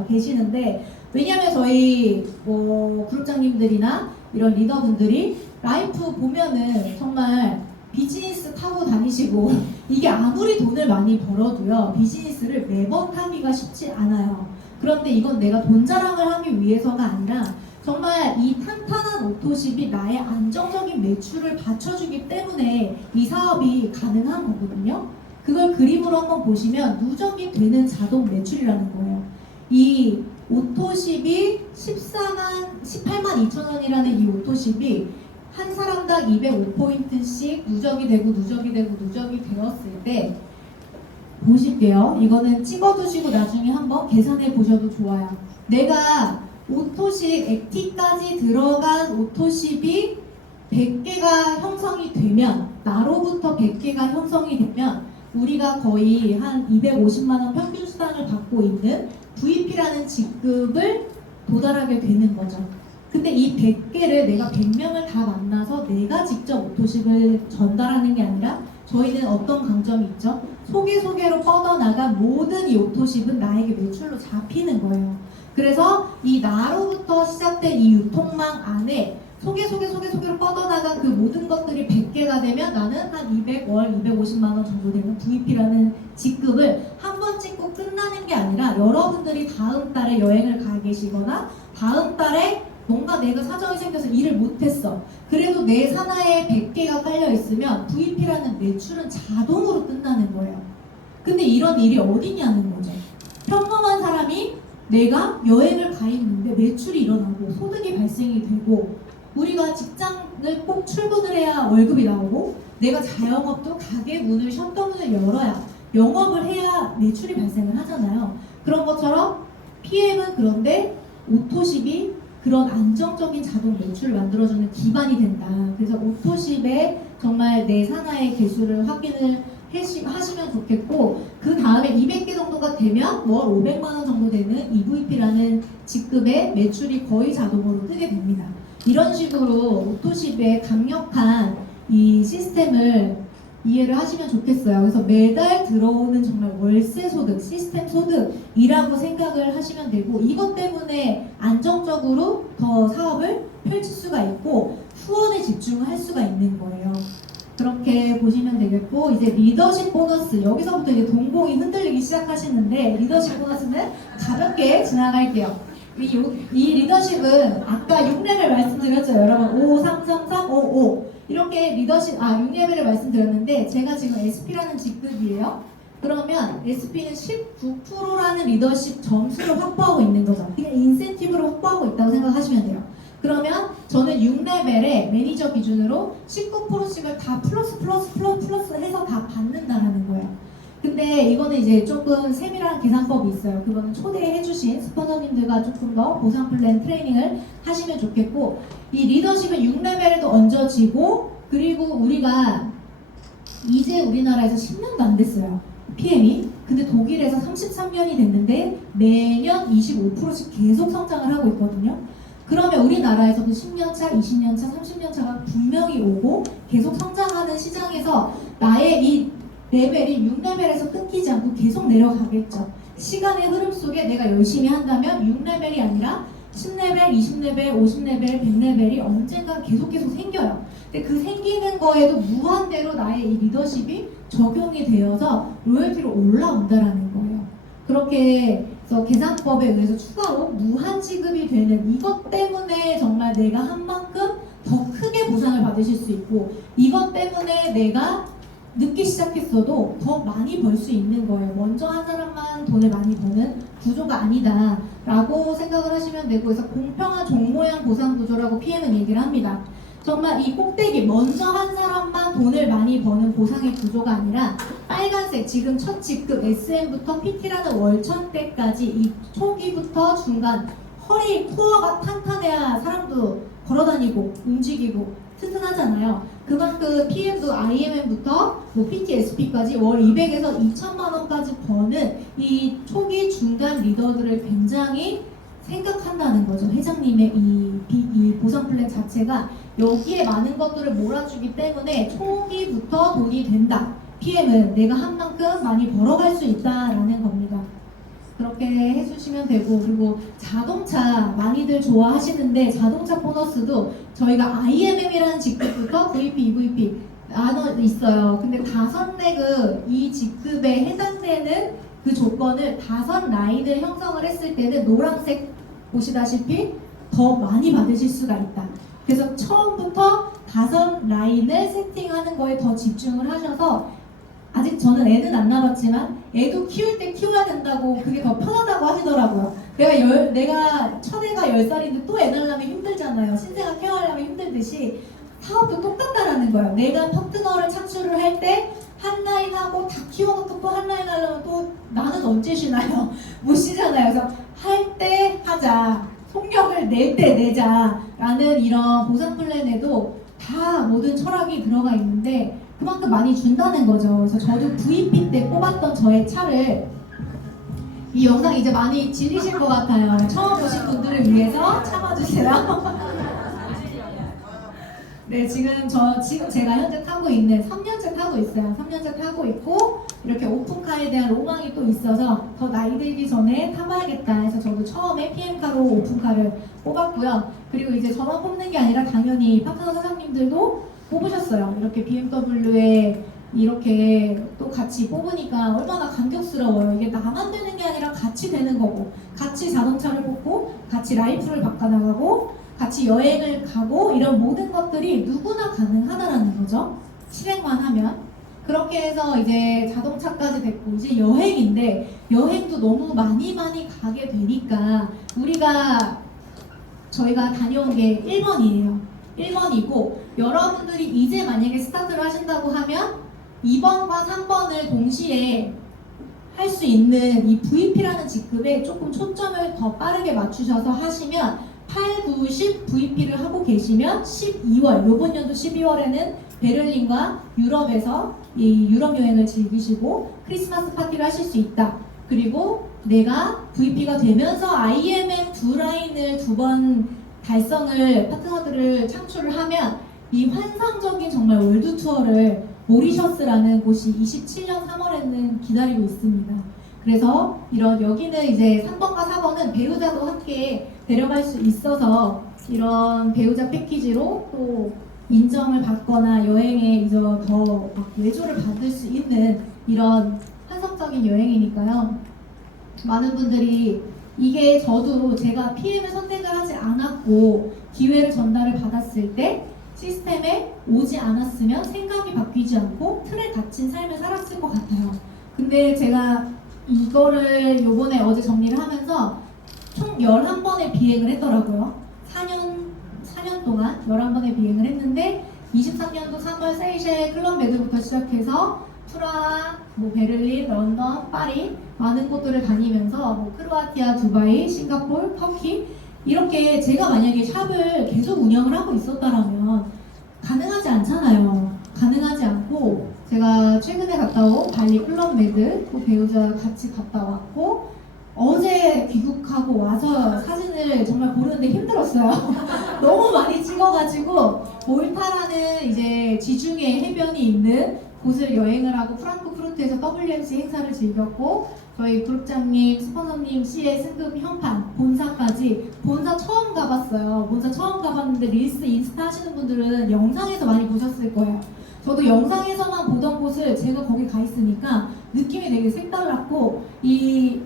계시는데 왜냐하면 저희 그룹장님들이나 이런 리더분들이 라이프 보면은 정말 비즈니스 타고 다니시고 이게 아무리 돈을 많이 벌어도요 비즈니스를 매번 타기가 쉽지 않아요. 그런데 이건 내가 돈 자랑을 하기 위해서가 아니라 정말 이 탄탄한 오토십이 나의 안정적인 매출을 받쳐주기 때문에 이 사업이 가능한 거거든요. 그걸 그림으로 한번 보시면 누적이 되는 자동 매출이라는 거예요. 이 오토십이 18만 2천 원이라는 이 오토십이 한 사람당 205포인트씩 누적이 되고 되었을 때 보실게요. 이거는 찍어두시고 나중에 한번 계산해 보셔도 좋아요. 내가 오토십 액티까지 들어간 오토십이 100개가 형성이 되면 나로부터 100개가 형성이 되면 우리가 거의 한 250만 원 평균 수당을 받고 있는 VP라는 직급을 도달하게 되는 거죠. 근데 이 100개를 내가 100명을 다 만나서 내가 직접 오토십을 전달하는 게 아니라 저희는 어떤 강점이 있죠? 소개로 뻗어나간 모든 이 오토십은 나에게 매출로 잡히는 거예요. 그래서 이 나로부터 시작된 이 유통망 안에 소개로 뻗어나간 그 모든 것들이 100개가 되면 나는 한 250만 원 정도 되는 VP라는 직급을 한 번 찍고 끝나는 게 아니라 여러분들이 다음 달에 여행을 가 계시거나 다음 달에 뭔가 내가 사정이 생겨서 일을 못했어. 그래도 내 산하에 100개가 깔려있으면 VP라는 매출은 자동으로 끝나는 거예요. 근데 이런 일이 어디냐는 거죠. 평범한 사람이 내가 여행을 가 있는데 매출이 일어나고 소득이 발생이 되고 우리가 직장을 꼭 출근을 해야 월급이 나오고 내가 자영업도 가게 문을 셧다운을 열어야 영업을 해야 매출이 발생을 하잖아요. 그런 것처럼 PM은 그런데 오토십이 그런 안정적인 자동 매출을 만들어주는 기반이 된다. 그래서 오토십에 정말 내 산하의 개수를 확인을 하시면 좋겠고 그 다음에 200개 정도가 되면 월 500만 원 정도 되는 EVP라는 직급의 매출이 거의 자동으로 뜨게 됩니다. 이런 식으로 오토십의 강력한 이 시스템을 이해를 하시면 좋겠어요. 그래서 매달 들어오는 정말 월세 소득, 시스템 소득이라고 생각을 하시면 되고, 이것 때문에 안정적으로 더 사업을 펼칠 수가 있고 후원에 집중할 수가 있는 거예요. 그렇게 보시면 되겠고, 이제 리더십 보너스, 여기서부터 이제 동공이 흔들리기 시작하시는데, 리더십 보너스는 가볍게 지나갈게요. 이 리더십은 아까 6레벨 말씀드렸죠, 여러분. 5, 3, 3, 3, 5, 5 이렇게 리더십, 6레벨을 말씀드렸는데, 제가 지금 SP라는 직급이에요. 그러면 SP는 19%라는 리더십 점수를 확보하고 있는 거죠. 그냥 인센티브를 확보하고 있다고 생각하시면 돼요. 그러면 저는 6레벨에 매니저 기준으로 19%씩을 다 플러스 해서 다 받는다라는 거예요. 근데 이거는 이제 조금 세밀한 계산법이 있어요. 그거는 초대해주신 스폰서님들과 조금 더 보상 플랜 트레이닝을 하시면 좋겠고, 이 리더십은 6레벨에도 얹어지고, 그리고 우리가 이제 우리나라에서 10년도 안 됐어요. PM이. 근데 독일에서 33년이 됐는데 매년 25%씩 계속 성장을 하고 있거든요. 그러면 우리나라에서도 10년차, 20년차, 30년차가 분명히 오고 계속 성장하는 시장에서 나의 이 레벨이 6레벨에서 끊기지 않고 계속 내려가겠죠. 시간의 흐름 속에 내가 열심히 한다면 6레벨이 아니라 10레벨, 20레벨, 50레벨, 100레벨이 언젠가 계속 생겨요. 근데 그 생기는 거에도 무한대로 나의 이 리더십이 적용이 되어서 로열티로 올라온다라는 거예요. 그렇게 해서 계산법에 의해서 추가로 무한 지급이 되는 이것 때문에 정말 내가 한 만큼 더 크게 보상을 받으실 수 있고, 이것 때문에 내가 늦게 시작했어도 더 많이 벌 수 있는 거예요. 먼저 한 사람만 돈을 많이 버는 구조가 아니다 라고 생각을 하시면 되고, 그래서 공평한 종모양 보상 구조라고 PM은 얘기를 합니다. 정말 이 꼭대기 먼저 한 사람만 돈을 많이 버는 보상의 구조가 아니라 빨간색 지금 첫 직급 SM부터 PT라는 월천 때까지 이 초기부터 중간 허리 코어가 탄탄해야 사람도 걸어다니고 움직이고 튼튼하잖아요. 그만큼 PM도 IMM부터 뭐 PT, SP까지 월 200에서 2천만 원까지 버는 이 초기 중간 리더들을 굉장히 생각한다는 거죠. 회장님의 이 보상 플랜 자체가 여기에 많은 것들을 몰아주기 때문에 초기부터 돈이 된다. PM은 내가 한 만큼 많이 벌어갈 수 있다라는 겁니다. 그렇게 해주시면 되고, 그리고 자동차 많이들 좋아하시는데 자동차 보너스도 저희가 IMM이라는 직급부터 VP, EVP 나눠 있어요. 근데 5레그 이 직급에 해당되는 그 조건을 5라인을 형성을 했을 때는 노란색 보시다시피 더 많이 받으실 수가 있다. 그래서 처음부터 5라인을 세팅하는 거에 더 집중을 하셔서, 아직 저는 애는 안 낳았지만 애도 키울 때 키워야 된다고 그게 더 편하다고 하시더라고요. 내가 첫애가 10살인데 또 애 낳으려면 힘들잖아요. 신생아 케어하려면 힘들듯이 사업도 똑같다라는 거예요. 내가 파트너를 착수를 할 때 한 라인 하고 다 키워놓고 또 한 라인 하려면 또 나는 언제 쉬나요? 못 쉬잖아요. 그래서 할 때 하자, 속력을 낼 때 내자라는 이런 보상 플랜에도 다 모든 철학이 들어가 있는데 그만큼 많이 준다는 거죠. 그래서 저도 VP 때 뽑았던 저의 차를, 이 영상 이제 많이 질리실 것 같아요. 처음 보신 분들을 위해서 참아주세요. 네, 지금 제가 현재 타고 있는 3년째 타고 있어요. 3년째 타고 있고, 이렇게 오픈카에 대한 로망이 또 있어서 더 나이 들기 전에 타봐야겠다 해서 저도 처음에 PM카로 오픈카를 뽑았고요. 그리고 이제 저만 뽑는 게 아니라 당연히 파트너 사장님들도 뽑으셨어요. 이렇게 BMW에 이렇게 또 같이 뽑으니까 얼마나 감격스러워요. 이게 나만 되는 게 아니라 같이 되는 거고, 같이 자동차를 뽑고, 같이 라이프를 바꿔나가고, 같이 여행을 가고, 이런 모든 것들이 누구나 가능하다라는 거죠. 실행만 하면. 그렇게 해서 이제 자동차까지 됐고, 이제 여행인데, 여행도 너무 많이 가게 되니까 저희가 다녀온 게 1번이에요. 1번이고, 여러분들이 이제 만약에 스타트를 하신다고 하면 2번과 3번을 동시에 할 수 있는 이 VP라는 직급에 조금 초점을 더 빠르게 맞추셔서 하시면 8, 9, 10 VP를 하고 계시면 12월, 요번 연도 12월에는 베를린과 유럽에서 이 유럽 여행을 즐기시고 크리스마스 파티를 하실 수 있다. 그리고 내가 VP가 되면서 IMM 2라인을 2번 달성을 파트너들을 창출을 하면 이 환상적인 정말 월드 투어를 모리셔스라는 곳이 27년 3월에는 기다리고 있습니다. 그래서 여기는 이제 3번과 4번은 배우자도 함께 데려갈 수 있어서 이런 배우자 패키지로 또 인정을 받거나 여행에 이제 더 외조를 받을 수 있는 이런 환상적인 여행이니까요. 많은 분들이 이게 저도 제가 PM을 선택을 하지 않았고 기회를 전달을 받았을 때 시스템에 오지 않았으면 생각이 바뀌지 않고 틀에 갇힌 삶을 살았을 것 같아요. 근데 제가 이거를 요번에 어제 정리를 하면서 총 11번의 비행을 했더라고요. 4년 동안 11번의 비행을 했는데 23년도 3월 세이셸 클럽 메드부터 시작해서 프라하, 베를린, 런던, 파리 많은 곳들을 다니면서 크로아티아, 두바이, 싱가포르, 터키 이렇게 제가 만약에 샵을 계속 운영을 하고 있었다면 가능하지 않잖아요. 가능하지 않고 제가 최근에 갔다 온 발리 클럽 메드 또 배우자 같이 갔다 왔고 어제 귀국하고 와서 사진을 정말 고르는데 힘들었어요. 너무 많이 찍어가지고 몰타라는 이제 지중해 해변이 있는 곳을 여행을 하고 프랑크푸르트에서 WMC 행사를 즐겼고 저희 그룹장님, 스폰서님 씨의 승급 현판, 본사까지 본사 처음 가봤어요. 본사 처음 가봤는데 릴스, 인스타 하시는 분들은 영상에서 많이 보셨을 거예요. 저도 영상에서만 보던 곳을 제가 거기 가 있으니까 느낌이 되게 색달랐고 이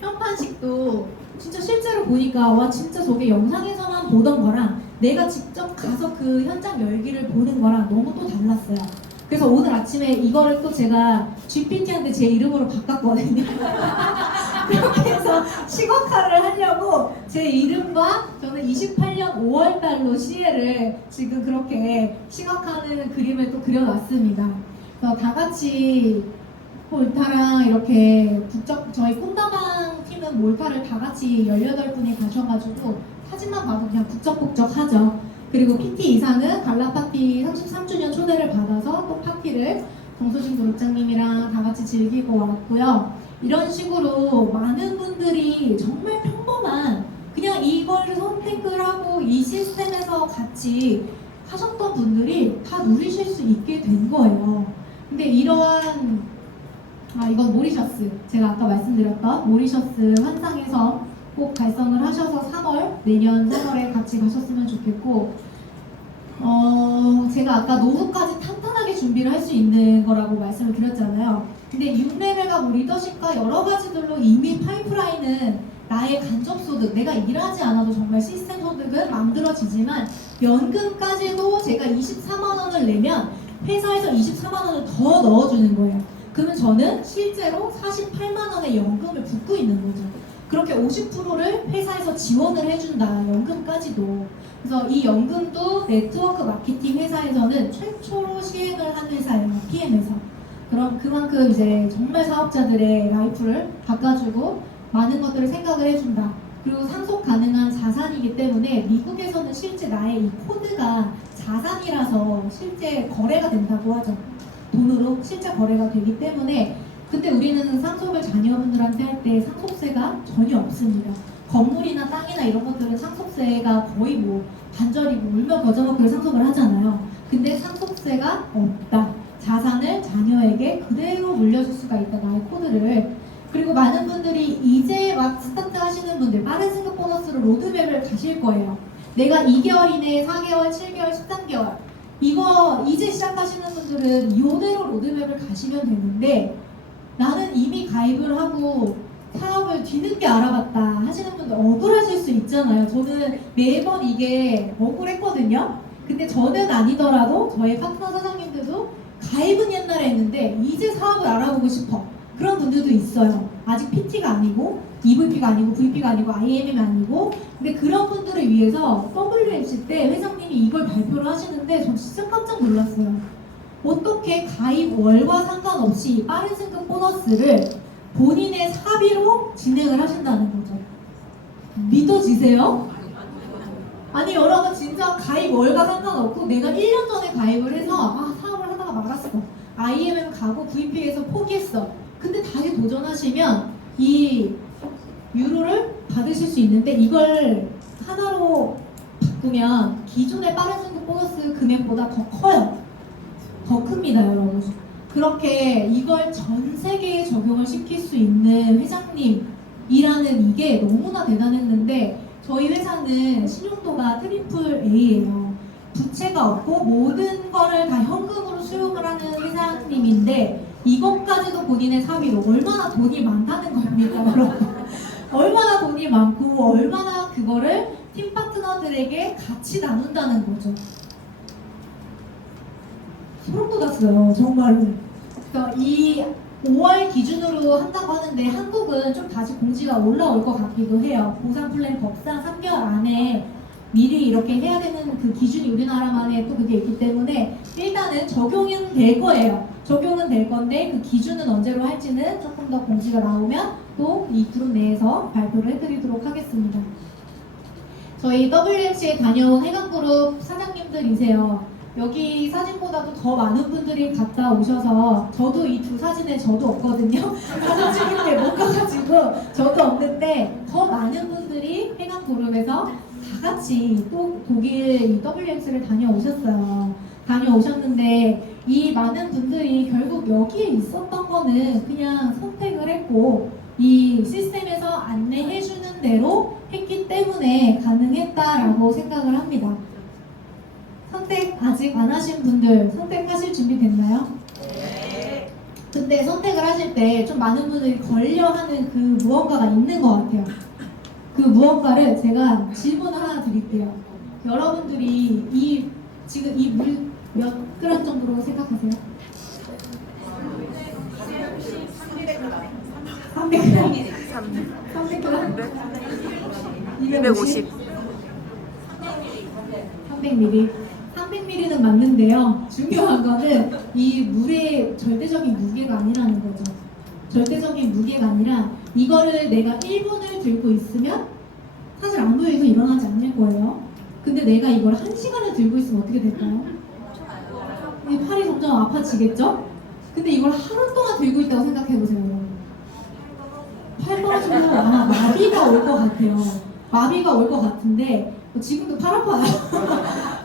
현판식도 진짜 실제로 보니까 와 진짜 저게 영상에서만 보던 거랑 내가 직접 가서 그 현장 열기를 보는 거랑 너무 또 달랐어요. 그래서 오늘 아침에 이거를 또 제가 GPT한테 제 이름으로 바꿨거든요. 그렇게 해서 시각화를 하려고 제 이름과 저는 28년 5월달로 CL을 지금 그렇게 시각화하는 그림을 또 그려놨습니다. 그래서 다 같이 몰타랑 이렇게 저희 꼼다방 팀은 몰타를 다 같이 18분이 가셔가지고 사진만 봐도 그냥 북적북적하죠. 그리고 PT 이상은 갈라 파티 33주년 초대를 받아서 또 파티를 정소진 그룹장님이랑 다 같이 즐기고 왔고요. 이런 식으로 많은 분들이 정말 평범한 그냥 이걸 선택을 하고 이 시스템에서 같이 하셨던 분들이 다 누리실 수 있게 된 거예요. 근데 이러한 이건 모리셔스 제가 아까 말씀드렸던 모리셔스 환상에서 꼭 달성을 하셔서 3월 내년 3월에 같이 가셨으면 좋겠고 제가 아까 노후까지 탄탄하게 준비를 할 수 있는 거라고 말씀을 드렸잖아요. 근데 6레벨과 리더십과 여러 가지들로 이미 파이프라인은 나의 간접소득, 내가 일하지 않아도 정말 시스템 소득은 만들어지지만 연금까지도 제가 24만 원을 내면 회사에서 24만 원을 더 넣어주는 거예요. 그러면 저는 실제로 48만 원의 연금을 붓고 있는 거죠. 그렇게 50%를 회사에서 지원을 해준다, 연금까지도. 그래서 이 연금도 네트워크 마케팅 회사에서는 최초로 시행을 한 회사예요, PM에서. 그럼 그만큼 이제 정말 사업자들의 라이프를 바꿔주고 많은 것들을 생각을 해준다. 그리고 상속 가능한 자산이기 때문에 미국에서는 실제 나의 이 코드가 자산이라서 실제 거래가 된다고 하죠. 돈으로 실제 거래가 되기 때문에 근데 우리는 상속을 자녀분들한테 할 때 상속세가 전혀 없습니다. 건물이나 땅이나 이런 것들은 상속세가 거의 반절이고 울며 겨자 먹기를 상속을 하잖아요. 근데 상속세가 없다. 자산을 자녀에게 그대로 물려줄 수가 있다. 나의 코드를. 그리고 많은 분들이 이제 막 스타트 하시는 분들 빠른 승급 보너스로 로드맵을 가실 거예요. 내가 2개월 이내에 4개월, 7개월, 13개월 이거 이제 시작하시는 분들은 이대로 로드맵을 가시면 되는데 나는 이미 가입을 하고 사업을 뒤늦게 알아봤다 하시는 분들 억울하실 수 있잖아요. 저는 매번 이게 억울했거든요. 근데 저는 아니더라도 저의 파트너 사장님들도 가입은 옛날에 했는데 이제 사업을 알아보고 싶어. 그런 분들도 있어요. 아직 PT가 아니고 EVP가 아니고 VP가 아니고 IMM이 아니고 근데 그런 분들을 위해서 WMC 때 회장님이 이걸 발표를 하시는데 저 진짜 깜짝 놀랐어요. 어떻게 가입월과 상관없이 빠른 승급 보너스를 본인의 사비로 진행을 하신다는 거죠. 믿어지세요? 아니 여러분 진짜 가입월과 상관없고 내가 1년 전에 가입을 해서 사업을 하다가 말았어. IMM 가고 VP에서 포기했어. 근데 다시 도전하시면 이 유로를 받으실 수 있는데 이걸 하나로 바꾸면 기존의 빠른 승급 보너스 금액보다 더 커요. 더 큽니다, 여러분. 그렇게 이걸 전 세계에 적용을 시킬 수 있는 회장님이라는 이게 너무나 대단했는데 저희 회사는 신용도가 트리플 A예요. 부채가 없고 모든 거를 다 현금으로 수용을 하는 회장님인데 이것까지도 본인의 사비로 얼마나 돈이 많다는 겁니까, 여러분? 얼마나 돈이 많고 얼마나 그거를 팀 파트너들에게 같이 나눈다는 거죠. 소름 돋았어요, 정말로. 그러니까 이 5월 기준으로 한다고 하는데 한국은 좀 다시 공지가 올라올 것 같기도 해요. 보상 플랜 법상 3개월 안에 미리 이렇게 해야 되는 그 기준이 우리나라만에 또 그게 있기 때문에 일단은 적용은 될 거예요. 적용은 될 건데 그 기준은 언제로 할지는 조금 더 공지가 나오면 또 이 그룹 내에서 발표를 해드리도록 하겠습니다. 저희 WMC에 다녀온 해강그룹 사장님들이세요. 여기 사진보다도 더 많은 분들이 갔다 오셔서 저도 이 두 사진에 저도 없거든요. 사진 찍을 때 못 가가지고 저도 없는데 더 많은 분들이 해강그룹에서 다 같이 또 독일 이 WMC를 다녀오셨어요. 다녀오셨는데 이 많은 분들이 결국 여기에 있었던 거는 그냥 선택을 했고 이 시스템에서 안내해주는 대로 했기 때문에 가능했다라고 생각을 합니다. 선택 아직 안 하신 분들 선택하실 준비 됐나요? 네. 근데 선택을 하실 때 좀 많은 분들이 걸려하는 그 무언가가 있는 것 같아요. 그 무언가를 제가 질문을 하나 드릴게요. 여러분들이 지금 이 물 몇 그램 정도로 생각하세요? 300g. 300g. 250. 300ml. 300ml는 맞는데요. 중요한 거는 이 물의 절대적인 무게가 아니라는 거죠. 절대적인 무게가 아니라 이거를 내가 1분을 들고 있으면 사실 아무 일도 일어나지 않을 거예요. 근데 내가 이걸 1시간을 들고 있으면 어떻게 될까요? 이 팔이 점점 아파지겠죠? 근데 이걸 하루 동안 들고 있다고 생각해보세요. 팔 떨어지면 아마 마비가 올 것 같아요. 마비가 올 것 같은데 지금도 팔 아파요.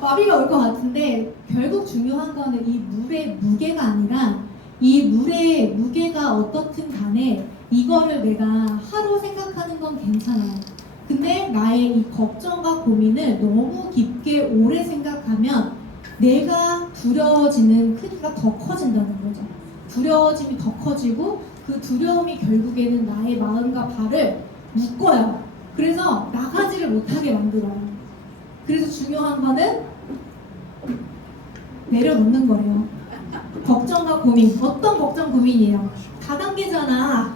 마비가 올 것 같은데 결국 중요한 거는 이 물의 무게가 아니라 이 물의 무게가 어떻든 간에 이거를 내가 하루 생각하는 건 괜찮아요. 근데 나의 이 걱정과 고민을 너무 깊게 오래 생각하면 내가 두려워지는 크기가 더 커진다는 거죠. 두려워짐이 더 커지고 그 두려움이 결국에는 나의 마음과 발을 묶어요. 그래서 나가지를 못하게 만들어요. 그래서 중요한 거는 내려놓는 거예요. 걱정과 고민. 어떤 걱정 고민이에요? 다단계잖아.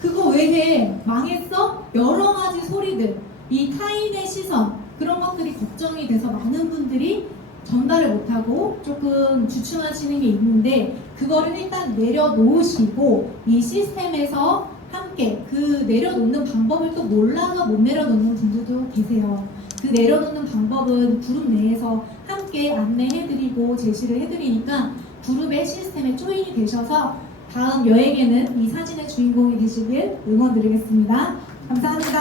그거 왜 해? 망했어? 여러 가지 소리들. 이 타인의 시선. 그런 것들이 걱정이 돼서 많은 분들이 전달을 못하고 조금 주춤하시는 게 있는데 그거를 일단 내려놓으시고 이 시스템에서 함께 그 내려놓는 방법을 또 몰라서 못 내려놓는 분들도 계세요. 그 내려놓는 방법은 그룹 내에서 함께 안내해드리고 제시를 해드리니까 그룹의 시스템에 조인이 되셔서 다음 여행에는 이 사진의 주인공이 되시길 응원드리겠습니다. 감사합니다.